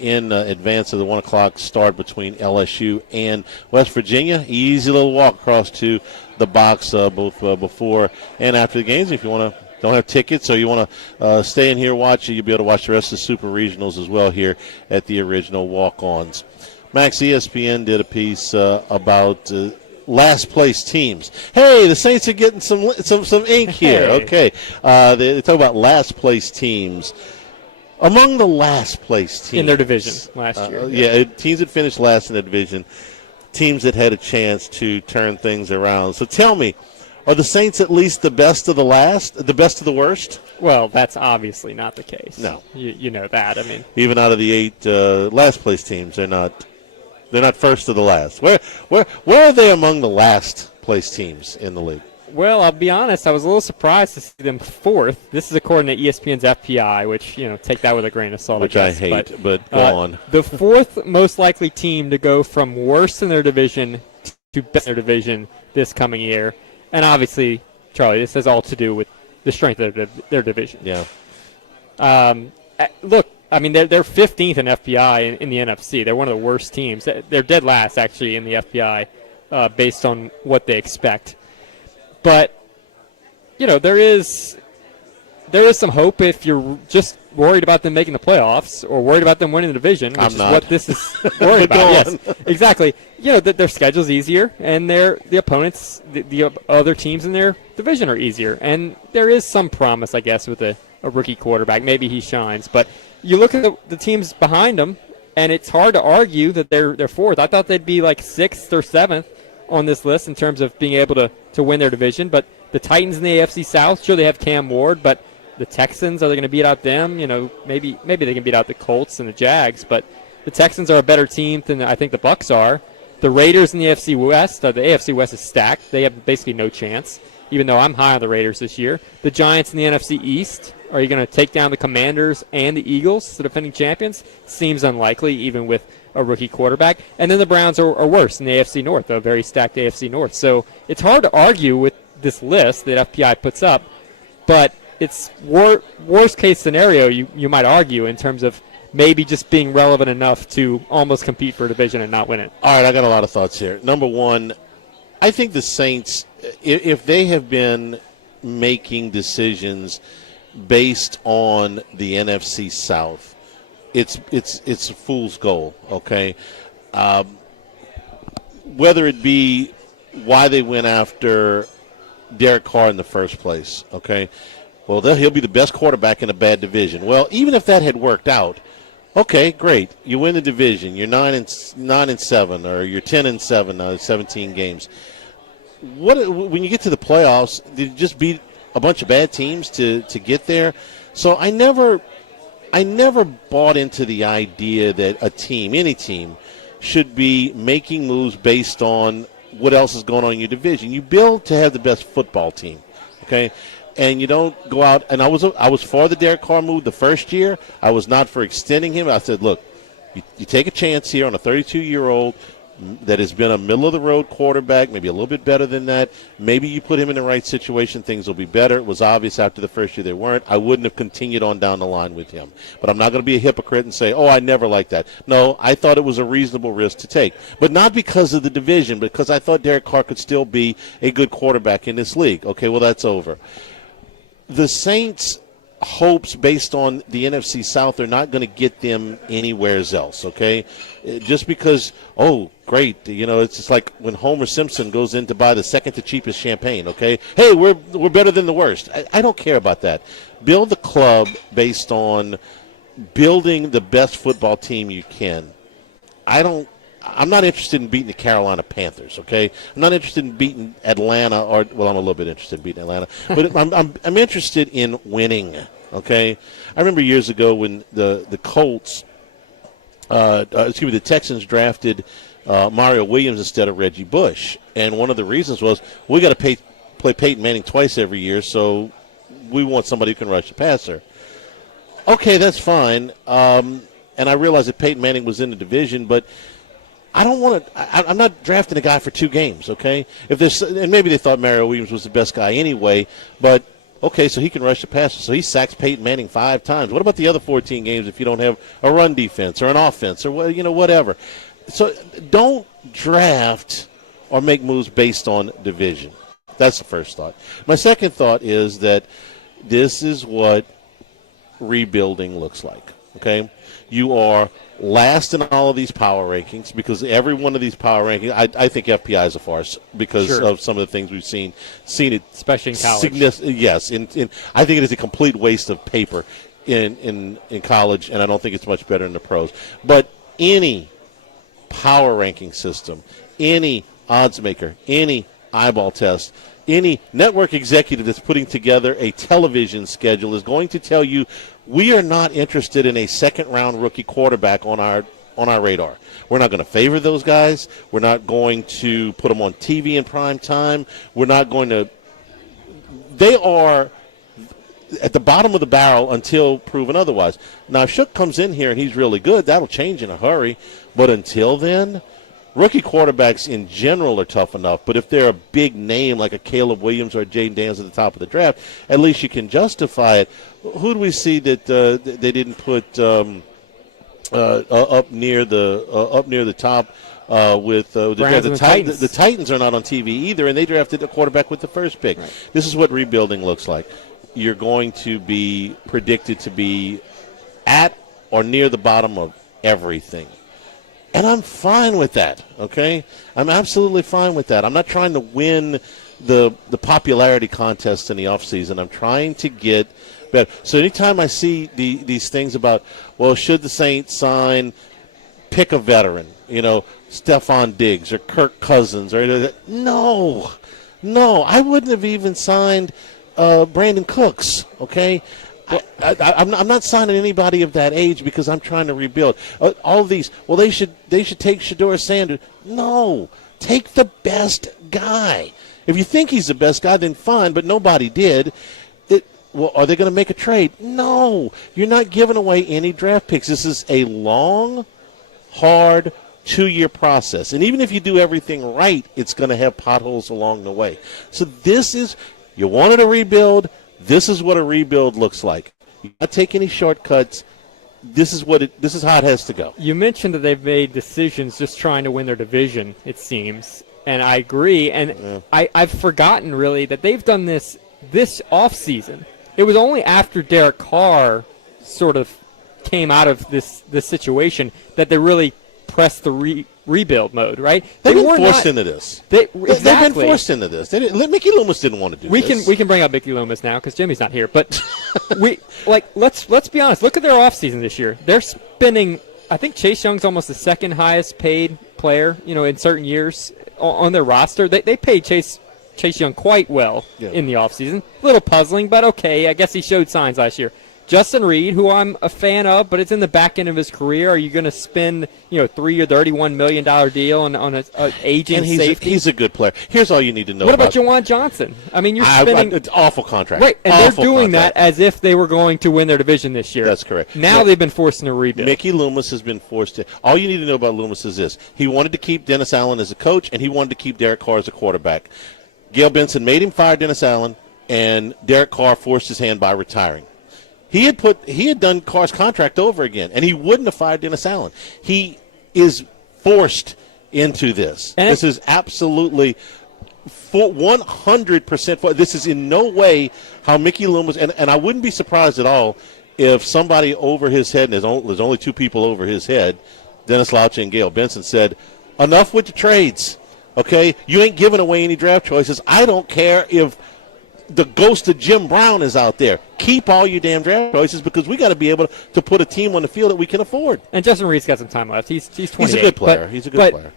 in advance of the 1 o'clock start between LSU and West Virginia. Easy little walk across to the box both before and after the games. If you want to don't have tickets, or you want to stay in here watch it, you'll be able to watch the rest of the Super Regionals as well here at the original Walk-Ons. Max, ESPN did a piece about last place teams. Hey, the Saints are getting some ink here. Okay, they talk about last place teams. Among the last place teams in their division last year, teams that finished last in the division, teams that had a chance to turn things around. So tell me, are the Saints at least the best of the last, the best of the worst? Well, that's obviously not the case. No, you know that. I mean, even out of the 8 last place teams, they're not first of the last. Where are they among the last place teams in the league? Well, I'll be honest, I was a little surprised to see them fourth. This is according to ESPN's FPI, which, take that with a grain of salt. Which I hate, but go on. The fourth most likely team to go from worst in their division to best their division this coming year. And obviously, Charlie, this has all to do with the strength of their division. Yeah. Look, I mean, they're 15th in FPI in the NFC. They're one of the worst teams. They're dead last, actually, in the FPI based on what they expect. But, there is some hope if you're just worried about them making the playoffs or worried about them winning the division, which is what this is worried about. Yes, exactly. Their schedule's easier, and the opponents, the other teams in their division are easier. And there is some promise, I guess, with a rookie quarterback. Maybe he shines. But you look at the teams behind them, and it's hard to argue that they're fourth. I thought they'd be like 6th or 7th on this list in terms of being able to win their division. But the Titans in the AFC South, sure, they have Cam Ward, but the Texans, are they going to beat out them? Maybe they can beat out the Colts and the Jags, but the Texans are a better team than I think the Bucs are. The Raiders in the AFC West, the AFC West is stacked. They have basically no chance, even though I'm high on the Raiders this year. The Giants in the NFC East, are you going to take down the Commanders and the Eagles, the defending champions? Seems unlikely, even with a rookie quarterback. And then the Browns are worse in the AFC North, a very stacked AFC North. So it's hard to argue with this list that FPI puts up, but it's worst case scenario, you might argue, in terms of maybe just being relevant enough to almost compete for a division and not win it. All right, I got a lot of thoughts here. Number one, I think the Saints, if they have been making decisions based on the NFC South, it's a fool's goal, okay? Whether it be why they went after Derek Carr in the first place, okay? Well, he'll be the best quarterback in a bad division. Well, even if that had worked out, okay, great. You win the division. You're 9-7, or you're 10-7, 17 games. When you get to the playoffs, did you just beat a bunch of bad teams to get there? So I never bought into the idea that any team, should be making moves based on what else is going on in your division. You build to have the best football team, okay? And you don't go out, and I was for the Derek Carr move the first year. I was not for extending him. I said, look, you take a chance here on a 32-year-old that has been a middle-of-the-road quarterback, maybe a little bit better than that. Maybe you put him in the right situation, things will be better. It was obvious after the first year they weren't. I wouldn't have continued on down the line with him. But I'm not going to be a hypocrite and say, I never liked that. No, I thought it was a reasonable risk to take. But not because of the division, because I thought Derek Carr could still be a good quarterback in this league. Okay, well, that's over. The Saints' hopes based on the NFC South are not going to get them anywhere else, okay? Just because, great, it's just like when Homer Simpson goes in to buy the second to cheapest champagne, okay? Hey, we're better than the worst. I don't care about that. Build the club based on building the best football team you can. I'm not interested in beating the Carolina Panthers, okay? I'm not interested in beating Atlanta, I'm a little bit interested in beating Atlanta, but I'm interested in winning, okay? I remember years ago when the Colts, the Texans drafted Mario Williams instead of Reggie Bush, and one of the reasons was we got to play Peyton Manning twice every year, so we want somebody who can rush the passer. Okay, that's fine, and I realized that Peyton Manning was in the division, but I don't want to. I'm not drafting a guy for 2 games, okay? And maybe they thought Mario Williams was the best guy anyway, but okay, so he can rush the passer. So he sacks Peyton Manning 5 times. What about the other 14 games if you don't have a run defense or an offense or whatever? So don't draft or make moves based on division. That's the first thought. My second thought is that this is what rebuilding looks like, okay? You are last in all of these power rankings because every one of these power rankings, I think FPI is a farce because of some of the things we've seen it, especially in college. Yes, I think it is a complete waste of paper in college, and I don't think it's much better in the pros. But any power ranking system, any odds maker, any eyeball test, any network executive that's putting together a television schedule is going to tell you we are not interested in a second-round rookie quarterback on our radar. We're not going to favor those guys. We're not going to put them on TV in prime time. We're not going to – they are at the bottom of the barrel until proven otherwise. Now, if Shook comes in here and he's really good, that'll change in a hurry. But until then, rookie quarterbacks in general are tough enough, but if they're a big name like a Caleb Williams or a Jaden Daniels at the top of the draft, at least you can justify it. Who do we see that they didn't put up near the top with the Titans? The Titans are not on TV either, and they drafted a quarterback with the first pick. Right. This is what rebuilding looks like. You're going to be predicted to be at or near the bottom of everything. And I'm fine with that, okay? I'm absolutely fine with that. I'm not trying to win the popularity contest in the offseason. I'm trying to get better. So anytime I see these things about, well, should the Saints pick a veteran, Stephon Diggs or Kirk Cousins, or no, I wouldn't have even signed Brandon Cooks, okay? I'm not signing anybody of that age because I'm trying to rebuild. All of these, well, they should take Shedeur Sanders. No, take the best guy. If you think he's the best guy, then fine, but nobody did. Well, are they going to make a trade? No, you're not giving away any draft picks. This is a long, hard 2-year process. And even if you do everything right, it's going to have potholes along the way. So you wanted a rebuild. This is what a rebuild looks like. You not take any shortcuts. This is how it has to go. You mentioned that they've made decisions just trying to win their division, it seems, and I agree. And I've forgotten really that they've done this offseason. It was only after Derek Carr sort of came out of this situation that they really pressed the rebuild mode, right? They've been forced into this. They've been forced into this. Mickey Loomis didn't want to do this. We can bring up Mickey Loomis now because Jimmy's not here. But let's be honest. Look at their offseason this year. They're spending. I think Chase Young's almost the second highest paid player, in certain years on their roster. They paid Chase Young quite well in the offseason. A little puzzling, but okay. I guess he showed signs last year. Justin Reed, who I'm a fan of, but it's in the back end of his career. Are you going to spend, $3 or $31 million deal on an aging safety? He's a good player. Here's all you need to know. What about Jawan Johnson? I mean, you're spending it's awful contract. Right, and they're doing that as if they were going to win their division this year. That's correct. Now they've been forced into a rebuild. Mickey Loomis has been forced to. All you need to know about Loomis is this: he wanted to keep Dennis Allen as a coach, and he wanted to keep Derek Carr as a quarterback. Gail Benson made him fire Dennis Allen, and Derek Carr forced his hand by retiring. He had done Carr's contract over again, and he wouldn't have fired Dennis Allen. He is forced into this. And this is absolutely 100%. This is in no way how Mickey Loomis, and I wouldn't be surprised at all if somebody over his head, and there's only two people over his head, Dennis Laucha and Gail Benson, said, enough with the trades, okay? You ain't giving away any draft choices. I don't care if the ghost of Jim Brown is out there. Keep all your damn draft choices because we got to be able to put a team on the field that we can afford. And Justin Reed's got some time left. He's 28. He's a good player. He's a good player.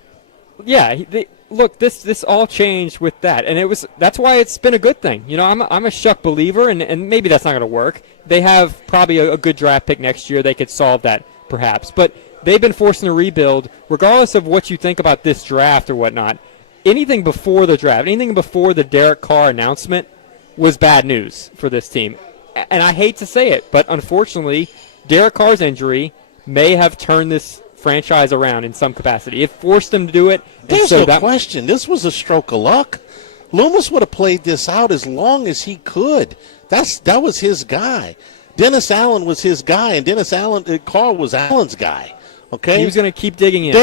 Yeah, look, this all changed with that, and that's why it's been a good thing. I'm a Shuck believer, and maybe that's not going to work. They have probably a good draft pick next year. They could solve that perhaps, but they've been forced to rebuild, regardless of what you think about this draft or whatnot. Anything before the draft, anything before the Derek Carr announcement was bad news for this team. And I hate to say it, but unfortunately, Derek Carr's injury may have turned this franchise around in some capacity. It forced them to do it. There's no question. This was a stroke of luck. Loomis would have played this out as long as he could. That was his guy. Dennis Allen was his guy, and Carr was Allen's guy. Okay, he was going to keep digging in.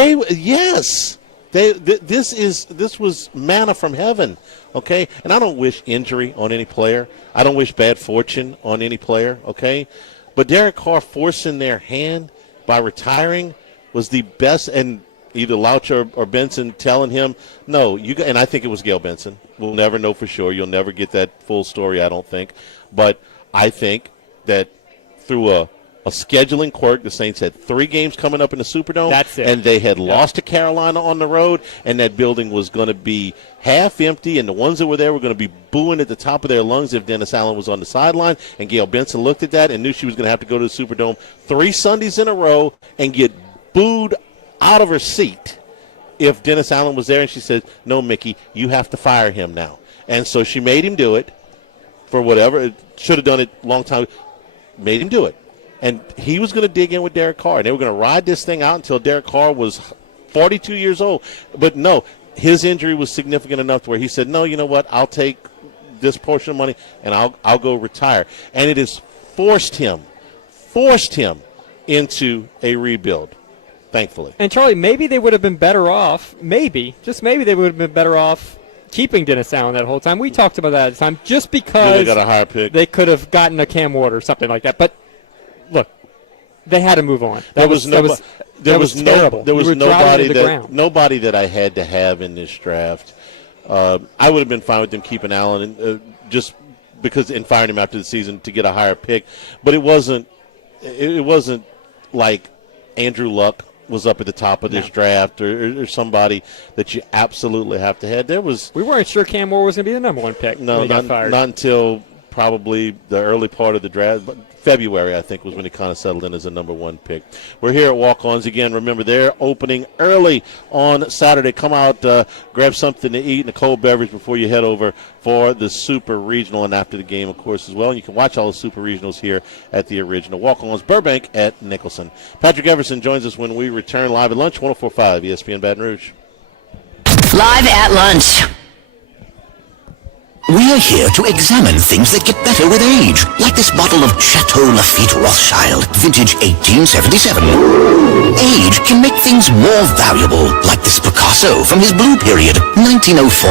This was manna from heaven, okay? And I don't wish injury on any player. I don't wish bad fortune on any player, okay? But Derek Carr forcing their hand by retiring was the best, and either Laucha or Benson telling him, no, and I think it was Gail Benson. We'll never know for sure. You'll never get that full story, I don't think. But I think that through a scheduling quirk, the Saints had 3 games coming up in the Superdome. That's it. And they had lost to Carolina on the road, and that building was going to be half empty, and the ones that were there were going to be booing at the top of their lungs if Dennis Allen was on the sideline. And Gail Benson looked at that and knew she was going to have to go to the Superdome 3 Sundays in a row and get booed out of her seat if Dennis Allen was there. And she said, no, Mickey, you have to fire him now. And so she made him do it for whatever. Should have done it a long time. Made him do it. And he was going to dig in with Derek Carr. And they were going to ride this thing out until Derek Carr was 42 years old. But no, his injury was significant enough where he said, no, you know what, I'll take this portion of money and I'll go retire. And it has forced him into a rebuild, thankfully. And Charlie, maybe they would have been better off, just maybe they would have been better off keeping Dennis Allen that whole time. We talked about that at the time, just because they got a higher pick. They could have gotten a Cam Ward or something like that. But look, they had to move on. There was nobody nobody that I had to have in this draft. I would have been fine with them keeping Allen just because and firing him after the season to get a higher pick. But it wasn't like Andrew Luck was up at the top of this draft or somebody that you absolutely have to have. We weren't sure Cam Ward was going to be the number one pick. No, not until probably the early part of the draft. But February, I think, was when he kind of settled in as a number one pick. We're here at Walk-Ons again. Remember, they're opening early on Saturday. Come out, grab something to eat and a cold beverage before you head over for the Super Regional and after the game, of course, as well. And you can watch all the Super Regionals here at the original Walk-Ons Burbank at Nicholson. Patrick Everson joins us when we return live at lunch, 104.5 ESPN Baton Rouge. Live at lunch. We are here to examine things that get better with age, like this bottle of Chateau Lafite Rothschild, vintage 1877. Age can make things more valuable, like this Picasso from his Blue Period, 1904.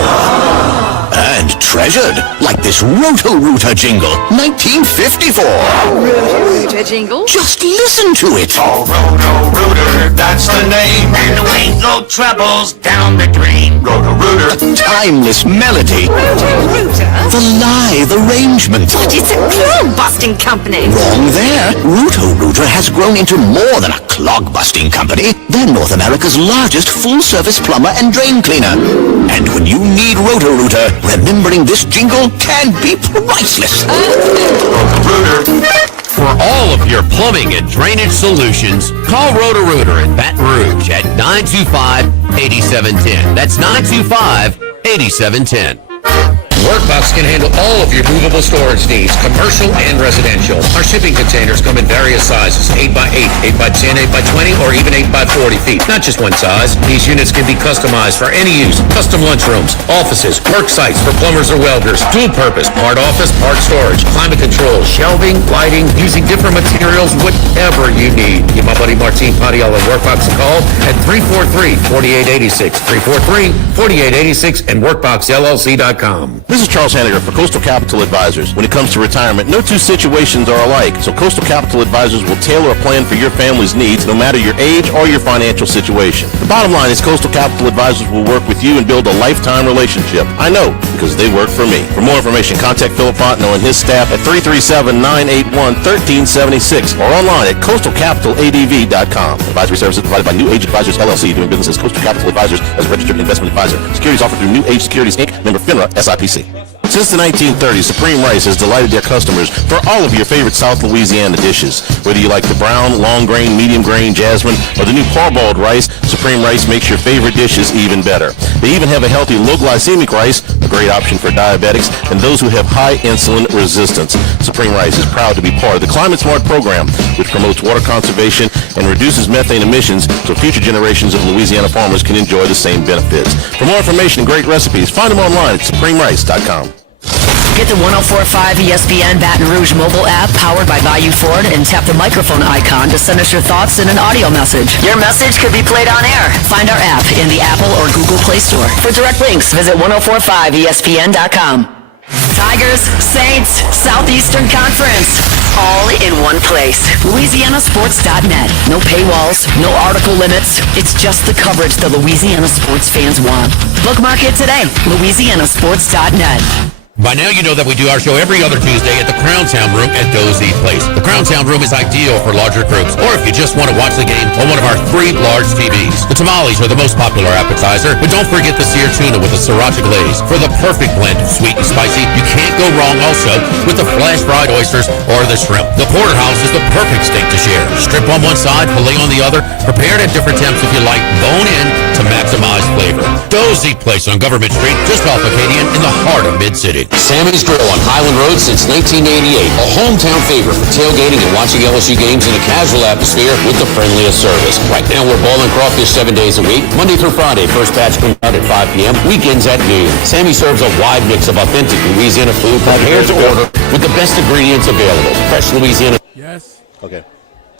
And treasured, like this Roto-Rooter jingle, 1954. Roto-Rooter jingle? Just listen to it. Oh, Roto-Rooter, that's the name. And there ain't no troubles down the drain. Roto-Rooter. A timeless melody. Roto-Rooter? The live arrangement. But it's a clog-busting company. Wrong there. Roto-Rooter has grown into more than a clog-busting company. They're North America's largest full-service plumber and drain cleaner. And when you need Roto-Rooter, remembering this jingle can be priceless. Roto-Rooter. For all of your plumbing and drainage solutions, call Roto-Rooter in Baton Rouge at 925-8710. That's 925-8710. Workbox can handle all of your movable storage needs, commercial and residential. Our shipping containers come in various sizes, 8x8, 8x10, 8x20, or even 8x40 feet. Not just one size. These units can be customized for any use. Custom lunchrooms, offices, work sites for plumbers or welders, dual purpose, part office, part storage, climate control, shelving, lighting, using different materials, whatever you need. Give my buddy Martin Padial at Workbox a call at 343-4886, 343-4886, and WorkboxLLC.com. This is Charles Hanniger for Coastal Capital Advisors. When it comes to retirement, no two situations are alike, so Coastal Capital Advisors will tailor a plan for your family's needs no matter your age or your financial situation. The bottom line is Coastal Capital Advisors will work with you and build a lifetime relationship. I know, because they work for me. For more information, contact Philip Fontenot and his staff at 337-981-1376 or online at coastalcapitaladv.com. Advisory services provided by New Age Advisors, LLC, doing business as Coastal Capital Advisors as a registered investment advisor. Securities offered through New Age Securities, Inc., member FINRA, SIPC. Since the 1930s, Supreme Rice has delighted their customers for all of your favorite South Louisiana dishes. Whether you like the brown, long grain, medium grain, jasmine, or the new parboiled rice, Supreme Rice makes your favorite dishes even better. They even have a healthy low glycemic rice, a great option for diabetics and those who have high insulin resistance. Supreme Rice is proud to be part of the Climate Smart program, which promotes water conservation and reduces methane emissions so future generations of Louisiana farmers can enjoy the same benefits. For more information and great recipes, find them online at supremerice.com. Get the 104.5 ESPN Baton Rouge mobile app powered by Bayou Ford and tap the microphone icon to send us your thoughts in an audio message. Your message could be played on air. Find our app in the Apple or Google Play Store. For direct links, visit 1045ESPN.com. Tigers, Saints, Southeastern Conference, all in one place. LouisianaSports.net. No paywalls, no article limits. It's just the coverage the Louisiana sports fans want. Bookmark it today. LouisianaSports.net. By now you know that we do our show every other Tuesday at the Crowntown Room at Dozy Place. The Crowntown Room is ideal for larger groups, or if you just want to watch the game on one of our 3 large TVs. The tamales are the most popular appetizer, but don't forget the seared tuna with the sriracha glaze. For the perfect blend of sweet and spicy, you can't go wrong also with the flash fried oysters or the shrimp. The porterhouse is the perfect steak to share. Strip on one side, filet on the other, prepared at different temps if you like, bone in to maximize flavor. dozy place on Government Street, just off Acadian in the heart of Mid-City. Sammy's Grill on Highland Road since 1988. A hometown favorite for tailgating and watching LSU games in a casual atmosphere with the friendliest service. Right now we're boiling crawfish 7 days a week, Monday through Friday. First batch comes out at 5 p.m., weekends at noon. Sammy serves a wide mix of authentic Louisiana food prepared to order with the best ingredients available. Fresh Louisiana. Yes. Okay.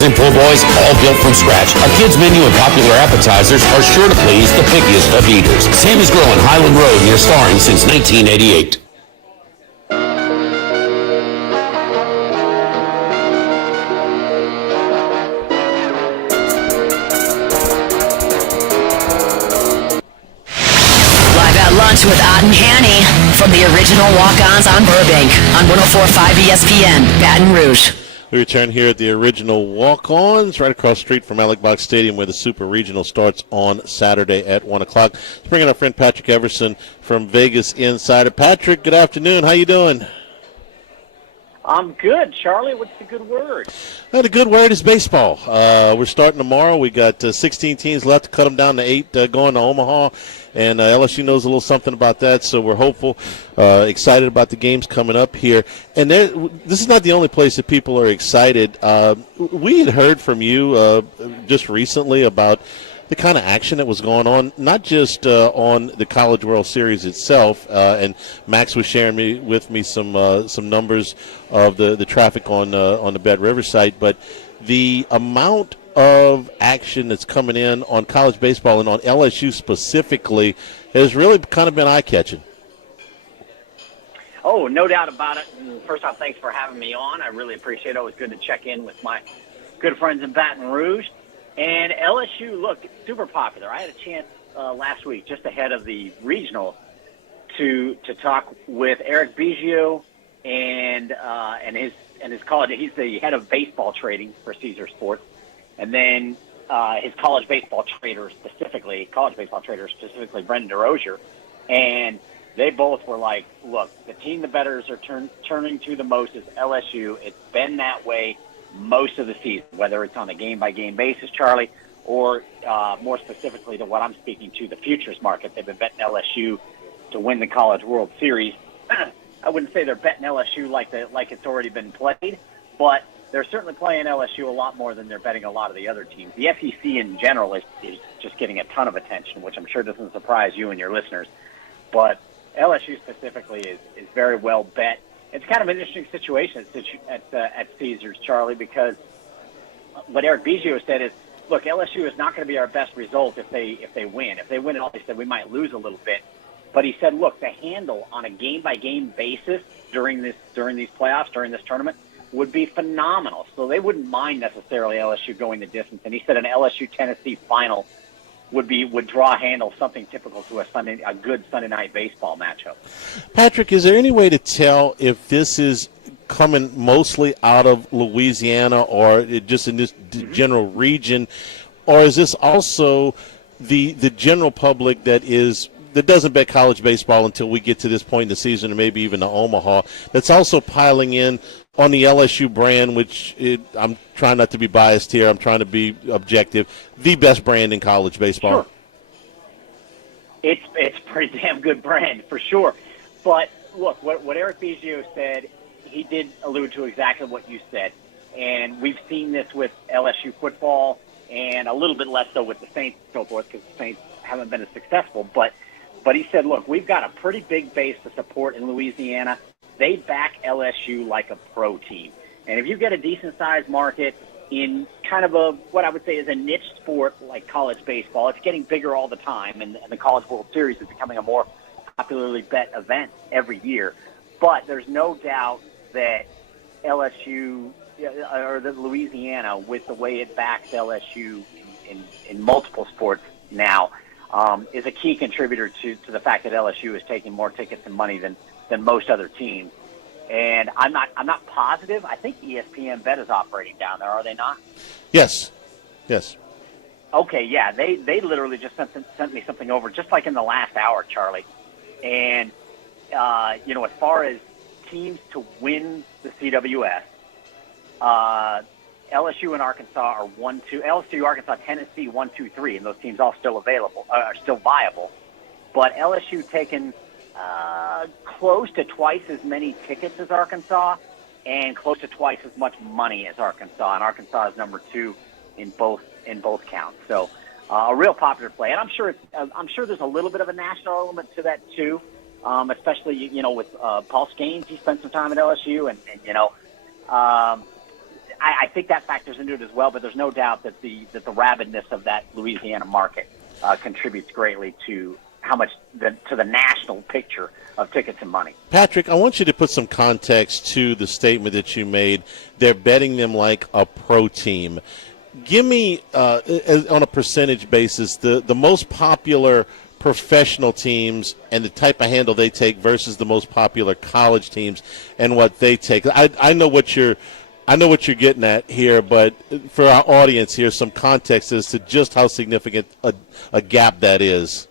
And po' boys, all built from scratch. Our kids' menu and popular appetizers are sure to please the pickiest of eaters. Sammy's Grill on Highland Road, near Starring since 1988. Live at lunch with Ott and Hanny from the original Walkons on Burbank on 104.5 ESPN, Baton Rouge. We return here at the original Walk-Ons, right across the street from Alec Box Stadium, where the Super Regional starts on Saturday at 1 o'clock. Let's bring in our friend Patrick Everson from Vegas Insider. Patrick, good afternoon. How you doing? I'm good, Charlie. What's the good word? The good word is baseball. We're starting tomorrow. We got 16 teams left to cut them down to 8 going to Omaha, and LSU knows a little something about that, so we're hopeful, excited about the games coming up here. And this is not the only place that people are excited. We had heard from you just recently about the kind of action that was going on, not just on the College World Series itself, and Max was sharing with me some numbers of the traffic on the Bed River site, but the amount of action that's coming in on college baseball and on LSU specifically has really kind of been eye-catching. Oh, no doubt about it. And first off, thanks for having me on. I really appreciate it. Always good to check in with my good friends in Baton Rouge. And LSU, look, super popular. I had a chance last week, just ahead of the regional, to talk with Eric Biggio and his college. He's the head of baseball trading for Caesar Sports, and then his college baseball trader specifically, Brendan DeRozier, and they both were like, "Look, the team the bettors are turning to the most is LSU. It's been that way most of the season, whether it's on a game-by-game basis, Charlie, or more specifically to what I'm speaking to, the futures market. They've been betting LSU to win the College World Series. I wouldn't say they're betting LSU like it's already been played, but they're certainly playing LSU a lot more than they're betting a lot of the other teams. The SEC in general is just getting a ton of attention, which I'm sure doesn't surprise you and your listeners. But LSU specifically is very well bet. It's kind of an interesting situation at Caesars, Charlie, because what Eric Biggio said is, look, LSU is not going to be our best result if they win. If they win at all, he said we might lose a little bit. But he said, look, the handle on a game-by-game basis during these playoffs, during this tournament, would be phenomenal. So they wouldn't mind necessarily LSU going the distance. And he said an LSU-Tennessee final would draw a handle, something typical to a good Sunday night baseball matchup. Patrick, is there any way to tell if this is coming mostly out of Louisiana or just in this general region, or is this also the general public that doesn't bet college baseball until we get to this point in the season, or maybe even to Omaha, that's also piling in on the LSU brand, which I'm trying not to be biased here. I'm trying to be objective. The best brand in college baseball. Sure. It's a pretty damn good brand for sure. But look, what Eric Biggio said, he did allude to exactly what you said. And we've seen this with LSU football and a little bit less so with the Saints and so forth because the Saints haven't been as successful. But he said, look, we've got a pretty big base to support in Louisiana. They back LSU like a pro team. And if you get a decent-sized market in kind of what I would say is a niche sport like college baseball, it's getting bigger all the time, and the College World Series is becoming a more popularly bet event every year. But there's no doubt that LSU or the Louisiana, with the way it backs LSU in multiple sports now, is a key contributor to the fact that LSU is taking more tickets and money than most other teams. And I'm not positive. I think ESPN Bet is operating down there, are they not? Yes. Okay, yeah. They literally just sent me something over just like in the last hour, Charlie. And as far as teams to win the CWS, LSU and Arkansas are 1-2. LSU, Arkansas, Tennessee 1-2-3, and those teams all still available, are still viable. but LSU taking close to twice as many tickets as Arkansas and close to twice as much money as Arkansas, and Arkansas is number 2 in both counts. So a real popular play, and I'm sure there's a little bit of a national element to that too, especially with Paul Skenes. He spent some time at LSU, and I think that factors into it as well. But there's no doubt that the rabidness of that Louisiana market contributes greatly to how much to the national picture of tickets and money. Patrick, I want you to put some context to the statement that you made. They're betting them like a pro team. Give me, on a percentage basis, the most popular professional teams and the type of handle they take versus the most popular college teams and what they take. I know what you're getting at here, but for our audience here, some context as to just how significant a gap that is.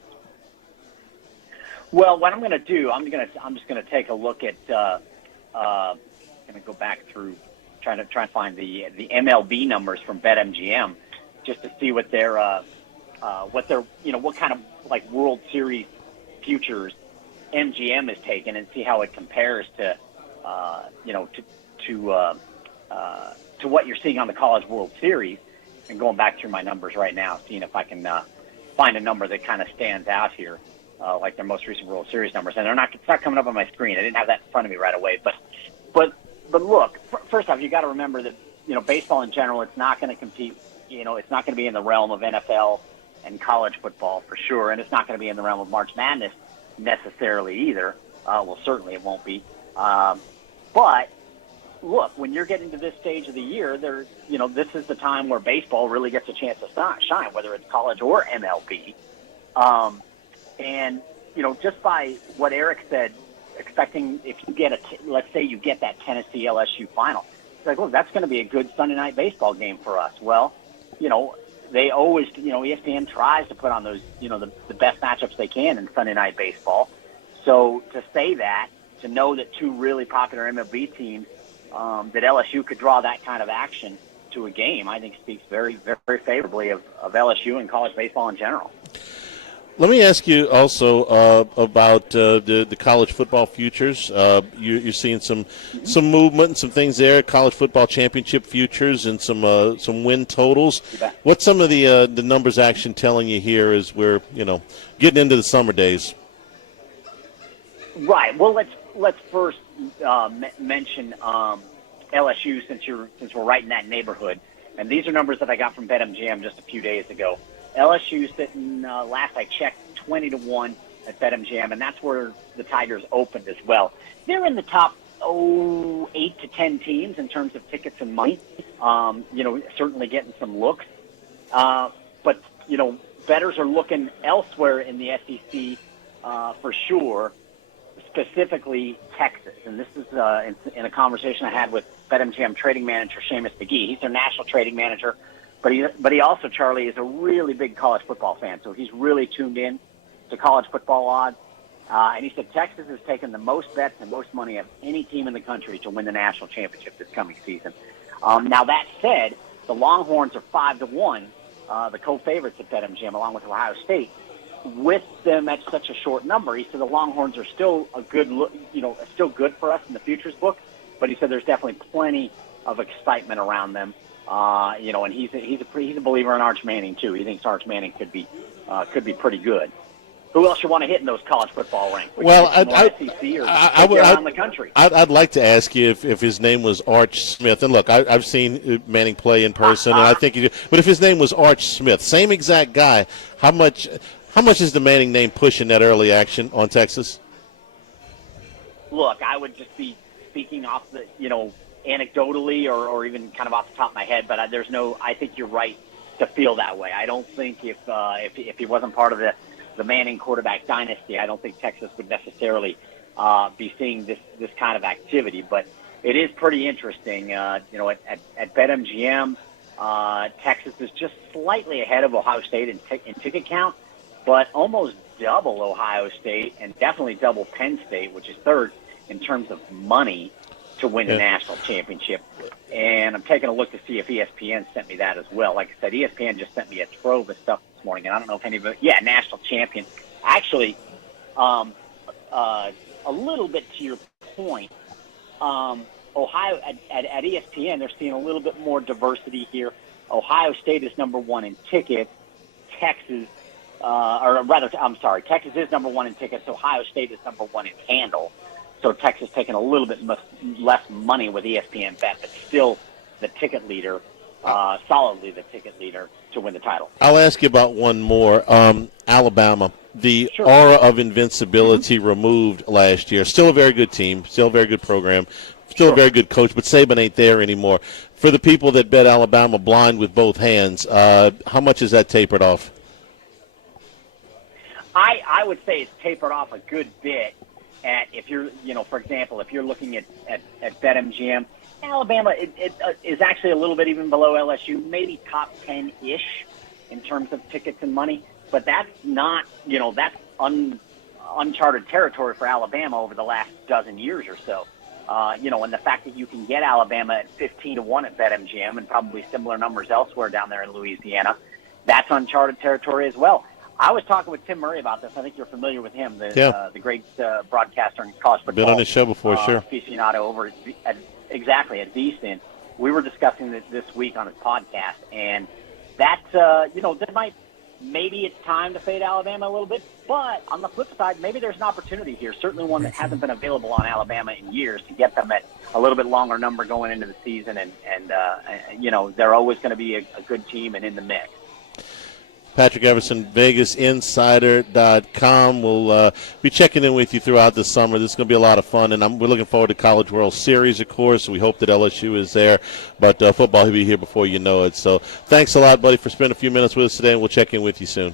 Well, what I'm going to do, I'm just going to take a look at. Going to go back through, trying to find the MLB numbers from BetMGM, just to see what their what kind of like World Series futures MGM is taking, and see how it compares to to what you're seeing on the College World Series. And going back through my numbers right now, seeing if I can find a number that kind of stands out here. Like their most recent World Series numbers, and it's not coming up on my screen. I didn't have that in front of me right away. But look, first off, you got to remember that baseball in general, it's not going to compete. It's not going to be in the realm of NFL and college football for sure, and it's not going to be in the realm of March Madness necessarily either. Well, certainly it won't be. But look, when you're getting to this stage of the year, this is the time where baseball really gets a chance to shine, whether it's college or MLB. And, just by what Eric said, expecting if you get let's say you get that Tennessee LSU final, it's like, look, that's going to be a good Sunday night baseball game for us. Well, they always, ESPN tries to put on those, the best matchups they can in Sunday night baseball. So to say that, to know that two really popular MLB teams, that LSU could draw that kind of action to a game, I think speaks very, very favorably of LSU and college baseball in general. Let me ask you also about the college football futures. You're seeing some movement and some things there. College football championship futures and some win totals. What's some of the numbers action telling you here as we're getting into the summer days? Right. Well, let's first mention LSU since we're right in that neighborhood, and these are numbers that I got from BetMGM just a few days ago. LSU sitting, last I checked, 20-1 at BetMGM, and that's where the Tigers opened as well. They're in the top 8 to 10 teams in terms of tickets and money. Certainly getting some looks, but bettors are looking elsewhere in the SEC for sure. Specifically Texas, and this is in a conversation I had with BetMGM trading manager Seamus McGee. He's their national trading manager. But he also, Charlie, is a really big college football fan, so he's really tuned in to college football odds. And he said Texas has taken the most bets and most money of any team in the country to win the national championship this coming season. Now, that said, the Longhorns are 5-1, the co-favorites at BetMGM, along with Ohio State. With them at such a short number, he said the Longhorns are still a good look, still good for us in the futures book. But he said there's definitely plenty of excitement around them. And he's a believer in Arch Manning too. He thinks Arch Manning could be pretty good. Who else you want to hit in those college football ranks? Well, around the country. I'd like to ask you if his name was Arch Smith. And look, I've seen Manning play in person, and I think he did. But if his name was Arch Smith, same exact guy, how much is the Manning name pushing that early action on Texas? Look, I would just be speaking off the anecdotally or even kind of off the top of my head, but I think you're right to feel that way. I don't think if he wasn't part of the Manning quarterback dynasty, I don't think Texas would necessarily be seeing this kind of activity. But it is pretty interesting. At BetMGM, Texas is just slightly ahead of Ohio State in ticket count, but almost double Ohio State and definitely double Penn State, which is third in terms of money to win the national championship. And I'm taking a look to see if ESPN sent me that as well. Like I said, ESPN just sent me a trove of stuff this morning, and I don't know if anybody – national champion. Actually, A little bit to your point, Ohio at ESPN, they're seeing a little bit more diversity here. Ohio State is number one in tickets. Texas is number one in tickets. Ohio State is number one in handle. So Texas taking a little bit less money with ESPN Bet, but still the ticket leader, solidly the ticket leader to win the title. I'll ask you about one more. Alabama, the aura of invincibility removed last year. Still a very good team, still a very good program, still a very good coach, but Saban ain't there anymore. For the people that bet Alabama blind with both hands, how much is that tapered off? I would say it's tapered off a good bit. If you're, for example, if you're looking at BetMGM, Alabama is actually a little bit even below LSU, maybe top 10-ish in terms of tickets and money. But that's not, that's uncharted territory for Alabama over the last dozen years or so. And the fact that you can get Alabama at 15-1 at BetMGM and probably similar numbers elsewhere down there in Louisiana, that's uncharted territory as well. I was talking with Tim Murray about this. I think you're familiar with him, the great broadcaster and college football. Been on his show before, sure. Aficionado over at VSiN. We were discussing this week on his podcast, and that maybe it's time to fade Alabama a little bit. But on the flip side, maybe there's an opportunity here, certainly one that hasn't been available on Alabama in years, to get them at a little bit longer number going into the season, and they're always going to be a good team and in the mix. Patrick Everson, VegasInsider.com. We'll be checking in with you throughout the summer. This is going to be a lot of fun, and we're looking forward to College World Series, of course. We hope that LSU is there, but football will be here before you know it. So thanks a lot, buddy, for spending a few minutes with us today, and we'll check in with you soon.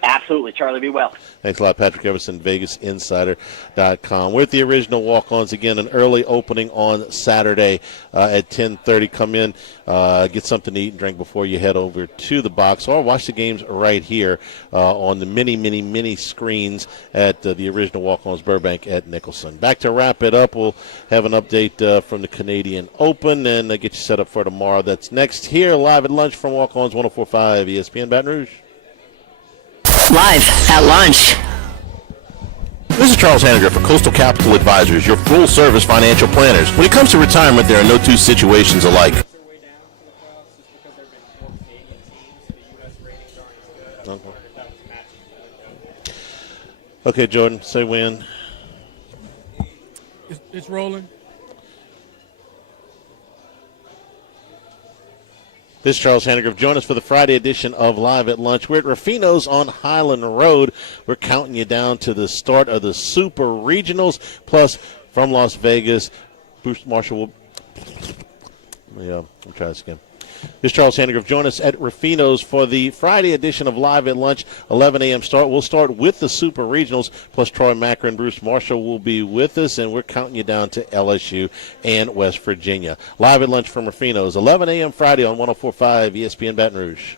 Absolutely, Charlie. Be well. Thanks a lot, Patrick Everson, VegasInsider.com. We're at the original Walk-Ons again, an early opening on Saturday at 10:30. Come in, get something to eat and drink before you head over to the box, or watch the games right here on the many screens at the original Walk-Ons Burbank at Nicholson. Back to wrap it up, we'll have an update from the Canadian Open and get you set up for tomorrow. That's next here, live at lunch from Walk-Ons 104.5 ESPN Baton Rouge. Live at lunch. This is Charles Hanniger for Coastal Capital Advisors, your full-service financial planners. When it comes to retirement, there are no two situations alike. Okay, Jordan, say when. It's rolling. This is Charles Hanniger. Join us for the Friday edition of Live at Lunch. We're at Rufino's on Highland Road. We're counting you down to the start of the Super Regionals. Plus, from Las Vegas, Bruce Marshall will... Yeah, I'll try this again. This is Charles Hanniger. Join us at Rufino's for the Friday edition of Live at Lunch, 11 a.m. start. We'll start with the Super Regionals, plus Troy Macker and Bruce Marshall will be with us, and we're counting you down to LSU and West Virginia. Live at Lunch from Rufino's, 11 a.m. Friday on 104.5 ESPN Baton Rouge.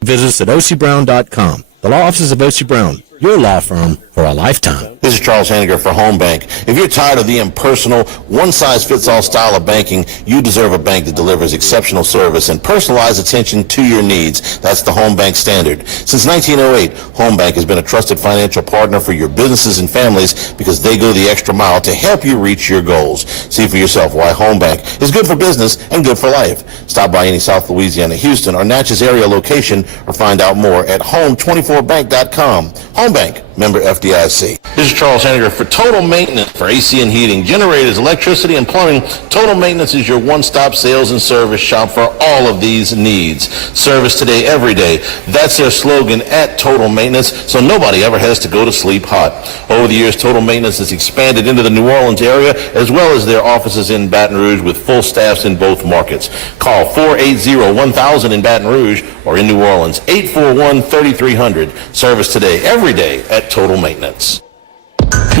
Visit us at OCBrown.com. The law offices of O.C. Brown, your law firm for a lifetime. This is Charles Hanniger for Home Bank. If you're tired of the impersonal, one-size-fits-all style of banking, you deserve a bank that delivers exceptional service and personalized attention to your needs. That's the Home Bank standard. Since 1908, Home Bank has been a trusted financial partner for your businesses and families because they go the extra mile to help you reach your goals. See for yourself why Home Bank is good for business and good for life. Stop by any South Louisiana, Houston, or Natchez area location or find out more at home24bank.com. Home Bank, member FDIC. This is Charles Hanniger for Total Maintenance for AC and heating, generators, electricity, and plumbing. Total Maintenance is your one-stop sales and service shop for all of these needs. Service today, every day. That's their slogan at Total Maintenance, so nobody ever has to go to sleep hot. Over the years, Total Maintenance has expanded into the New Orleans area, as well as their offices in Baton Rouge with full staffs in both markets. Call 480-1000 in Baton Rouge or in New Orleans, 841-3300. Service today, every day at Total Maintenance.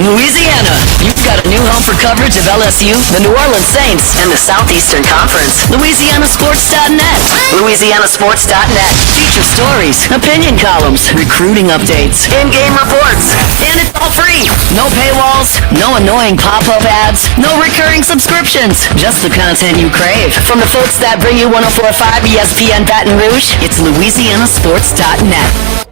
Louisiana, you've got a new home for coverage of LSU, the New Orleans Saints, and the Southeastern Conference. LouisianaSports.net. LouisianaSports.net. Feature stories, opinion columns, recruiting updates, in-game reports. And it's all free. No paywalls, no annoying pop-up ads, no recurring subscriptions. Just the content you crave. From the folks that bring you 104.5 ESPN Baton Rouge, it's LouisianaSports.net.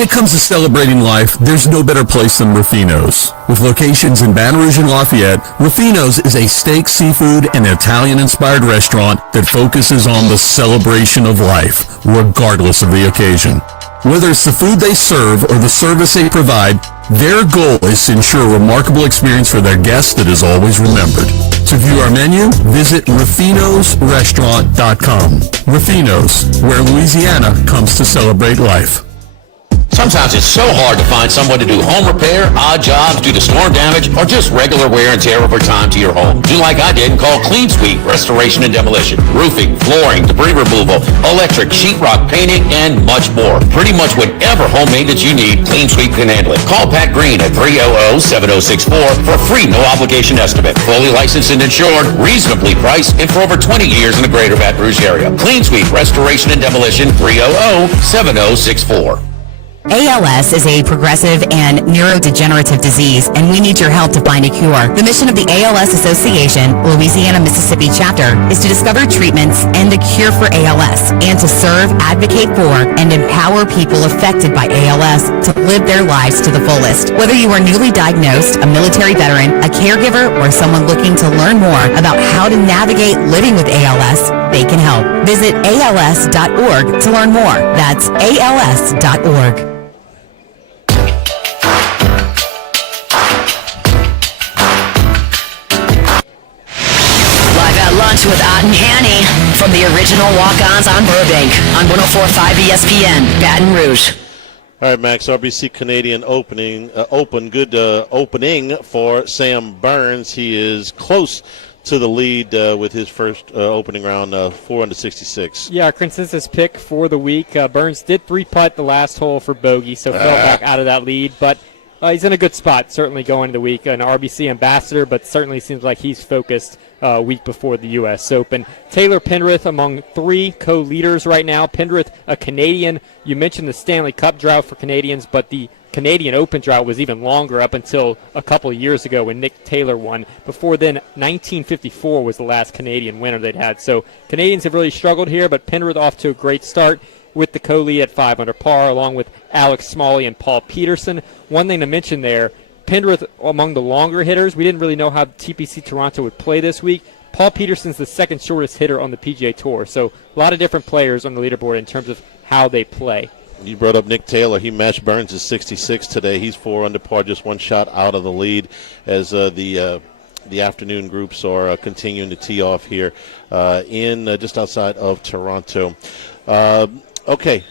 When it comes to celebrating life, there's no better place than Rufino's. With locations in Baton Rouge and Lafayette, Rufino's is a steak, seafood, and Italian-inspired restaurant that focuses on the celebration of life, regardless of the occasion. Whether it's the food they serve or the service they provide, their goal is to ensure a remarkable experience for their guests that is always remembered. To view our menu, visit Rufino'sRestaurant.com. Rufino's, where Louisiana comes to celebrate life. Sometimes it's so hard to find someone to do home repair, odd jobs due to storm damage, or just regular wear and tear over time to your home. Do like I did and call Clean Sweep Restoration and Demolition. Roofing, flooring, debris removal, electric, sheetrock, painting, and much more. Pretty much whatever home maintenance you need, Clean Sweep can handle it. Call Pat Green at 300-7064 for a free no-obligation estimate. Fully licensed and insured, reasonably priced, and for over 20 years in the greater Baton Rouge area. Clean Sweep Restoration and Demolition, 300-7064. ALS is a progressive and neurodegenerative disease, and we need your help to find a cure. The mission of the ALS Association, Louisiana-Mississippi chapter, is to discover treatments and the cure for ALS, and to serve, advocate for, and empower people affected by ALS to live their lives to the fullest. Whether you are newly diagnosed, a military veteran, a caregiver, or someone looking to learn more about how to navigate living with ALS, they can help. Visit als.org to learn more. That's als.org. Lunch with Ott and Hanny from the original Walkons on Burbank on 104.5 ESPN, Baton Rouge. All right, Max, RBC Canadian opening, opening for Sam Burns. He is close to the lead with his first opening round, 4 under 66. Yeah, consensus pick for the week. Burns did 3-putt the last hole for bogey, so fell back out of that lead, but he's in a good spot, certainly going into the week. An RBC ambassador, but certainly seems like he's focused week before the U.S. Open. Taylor Penrith among 3 co-leaders right now. Penrith, a Canadian. You mentioned the Stanley Cup drought for Canadians, but the Canadian Open drought was even longer up until a couple of years ago when Nick Taylor won. Before then, 1954 was the last Canadian winner they'd had. So Canadians have really struggled here, but Penrith off to a great start with the co-lead at 5 under par, along with Alex Smalley and Paul Peterson. One thing to mention there, Penrith among the longer hitters. We didn't really know how TPC Toronto would play this week. Paul Peterson's the second shortest hitter on the PGA Tour. So a lot of different players on the leaderboard in terms of how they play. You brought up Nick Taylor. He matched Burns' 66 today. He's 4 under par, just 1 shot out of the lead as the afternoon groups are continuing to tee off here in just outside of Toronto. Okay.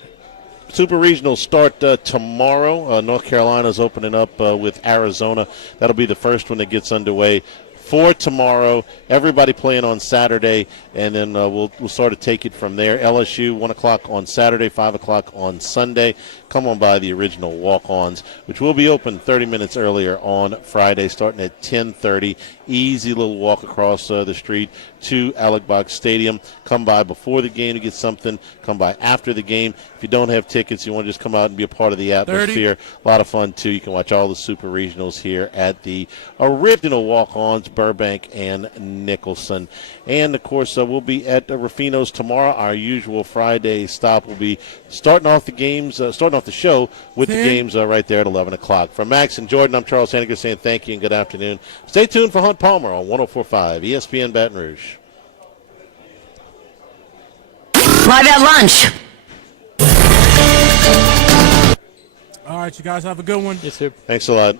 Super Regionals start tomorrow. North Carolina's opening up with Arizona. That'll be the first one that gets underway for tomorrow. Everybody playing on Saturday, and then we'll sort of take it from there. LSU, 1 o'clock on Saturday, 5 o'clock on Sunday. Come on by the original Walk-Ons, which will be open 30 minutes earlier on Friday, starting at 10:30. Easy little walk across the street to Alec Box Stadium. Come by before the game to get something. Come by after the game. If you don't have tickets, you want to just come out and be a part of the atmosphere. 30. A lot of fun, too. You can watch all the Super Regionals here at the original Walk-Ons, Burbank and Nicholson. And, of course, we'll be at Rufino's tomorrow. Our usual Friday stop will be starting off the show with the games right there at 11 o'clock. From Max and Jordan, I'm Charles Hanniger saying thank you and good afternoon. Stay tuned for Hunt Palmer on 104.5 ESPN Baton Rouge. Live at lunch. All right, you guys have a good one. Yes, sir. Thanks a lot.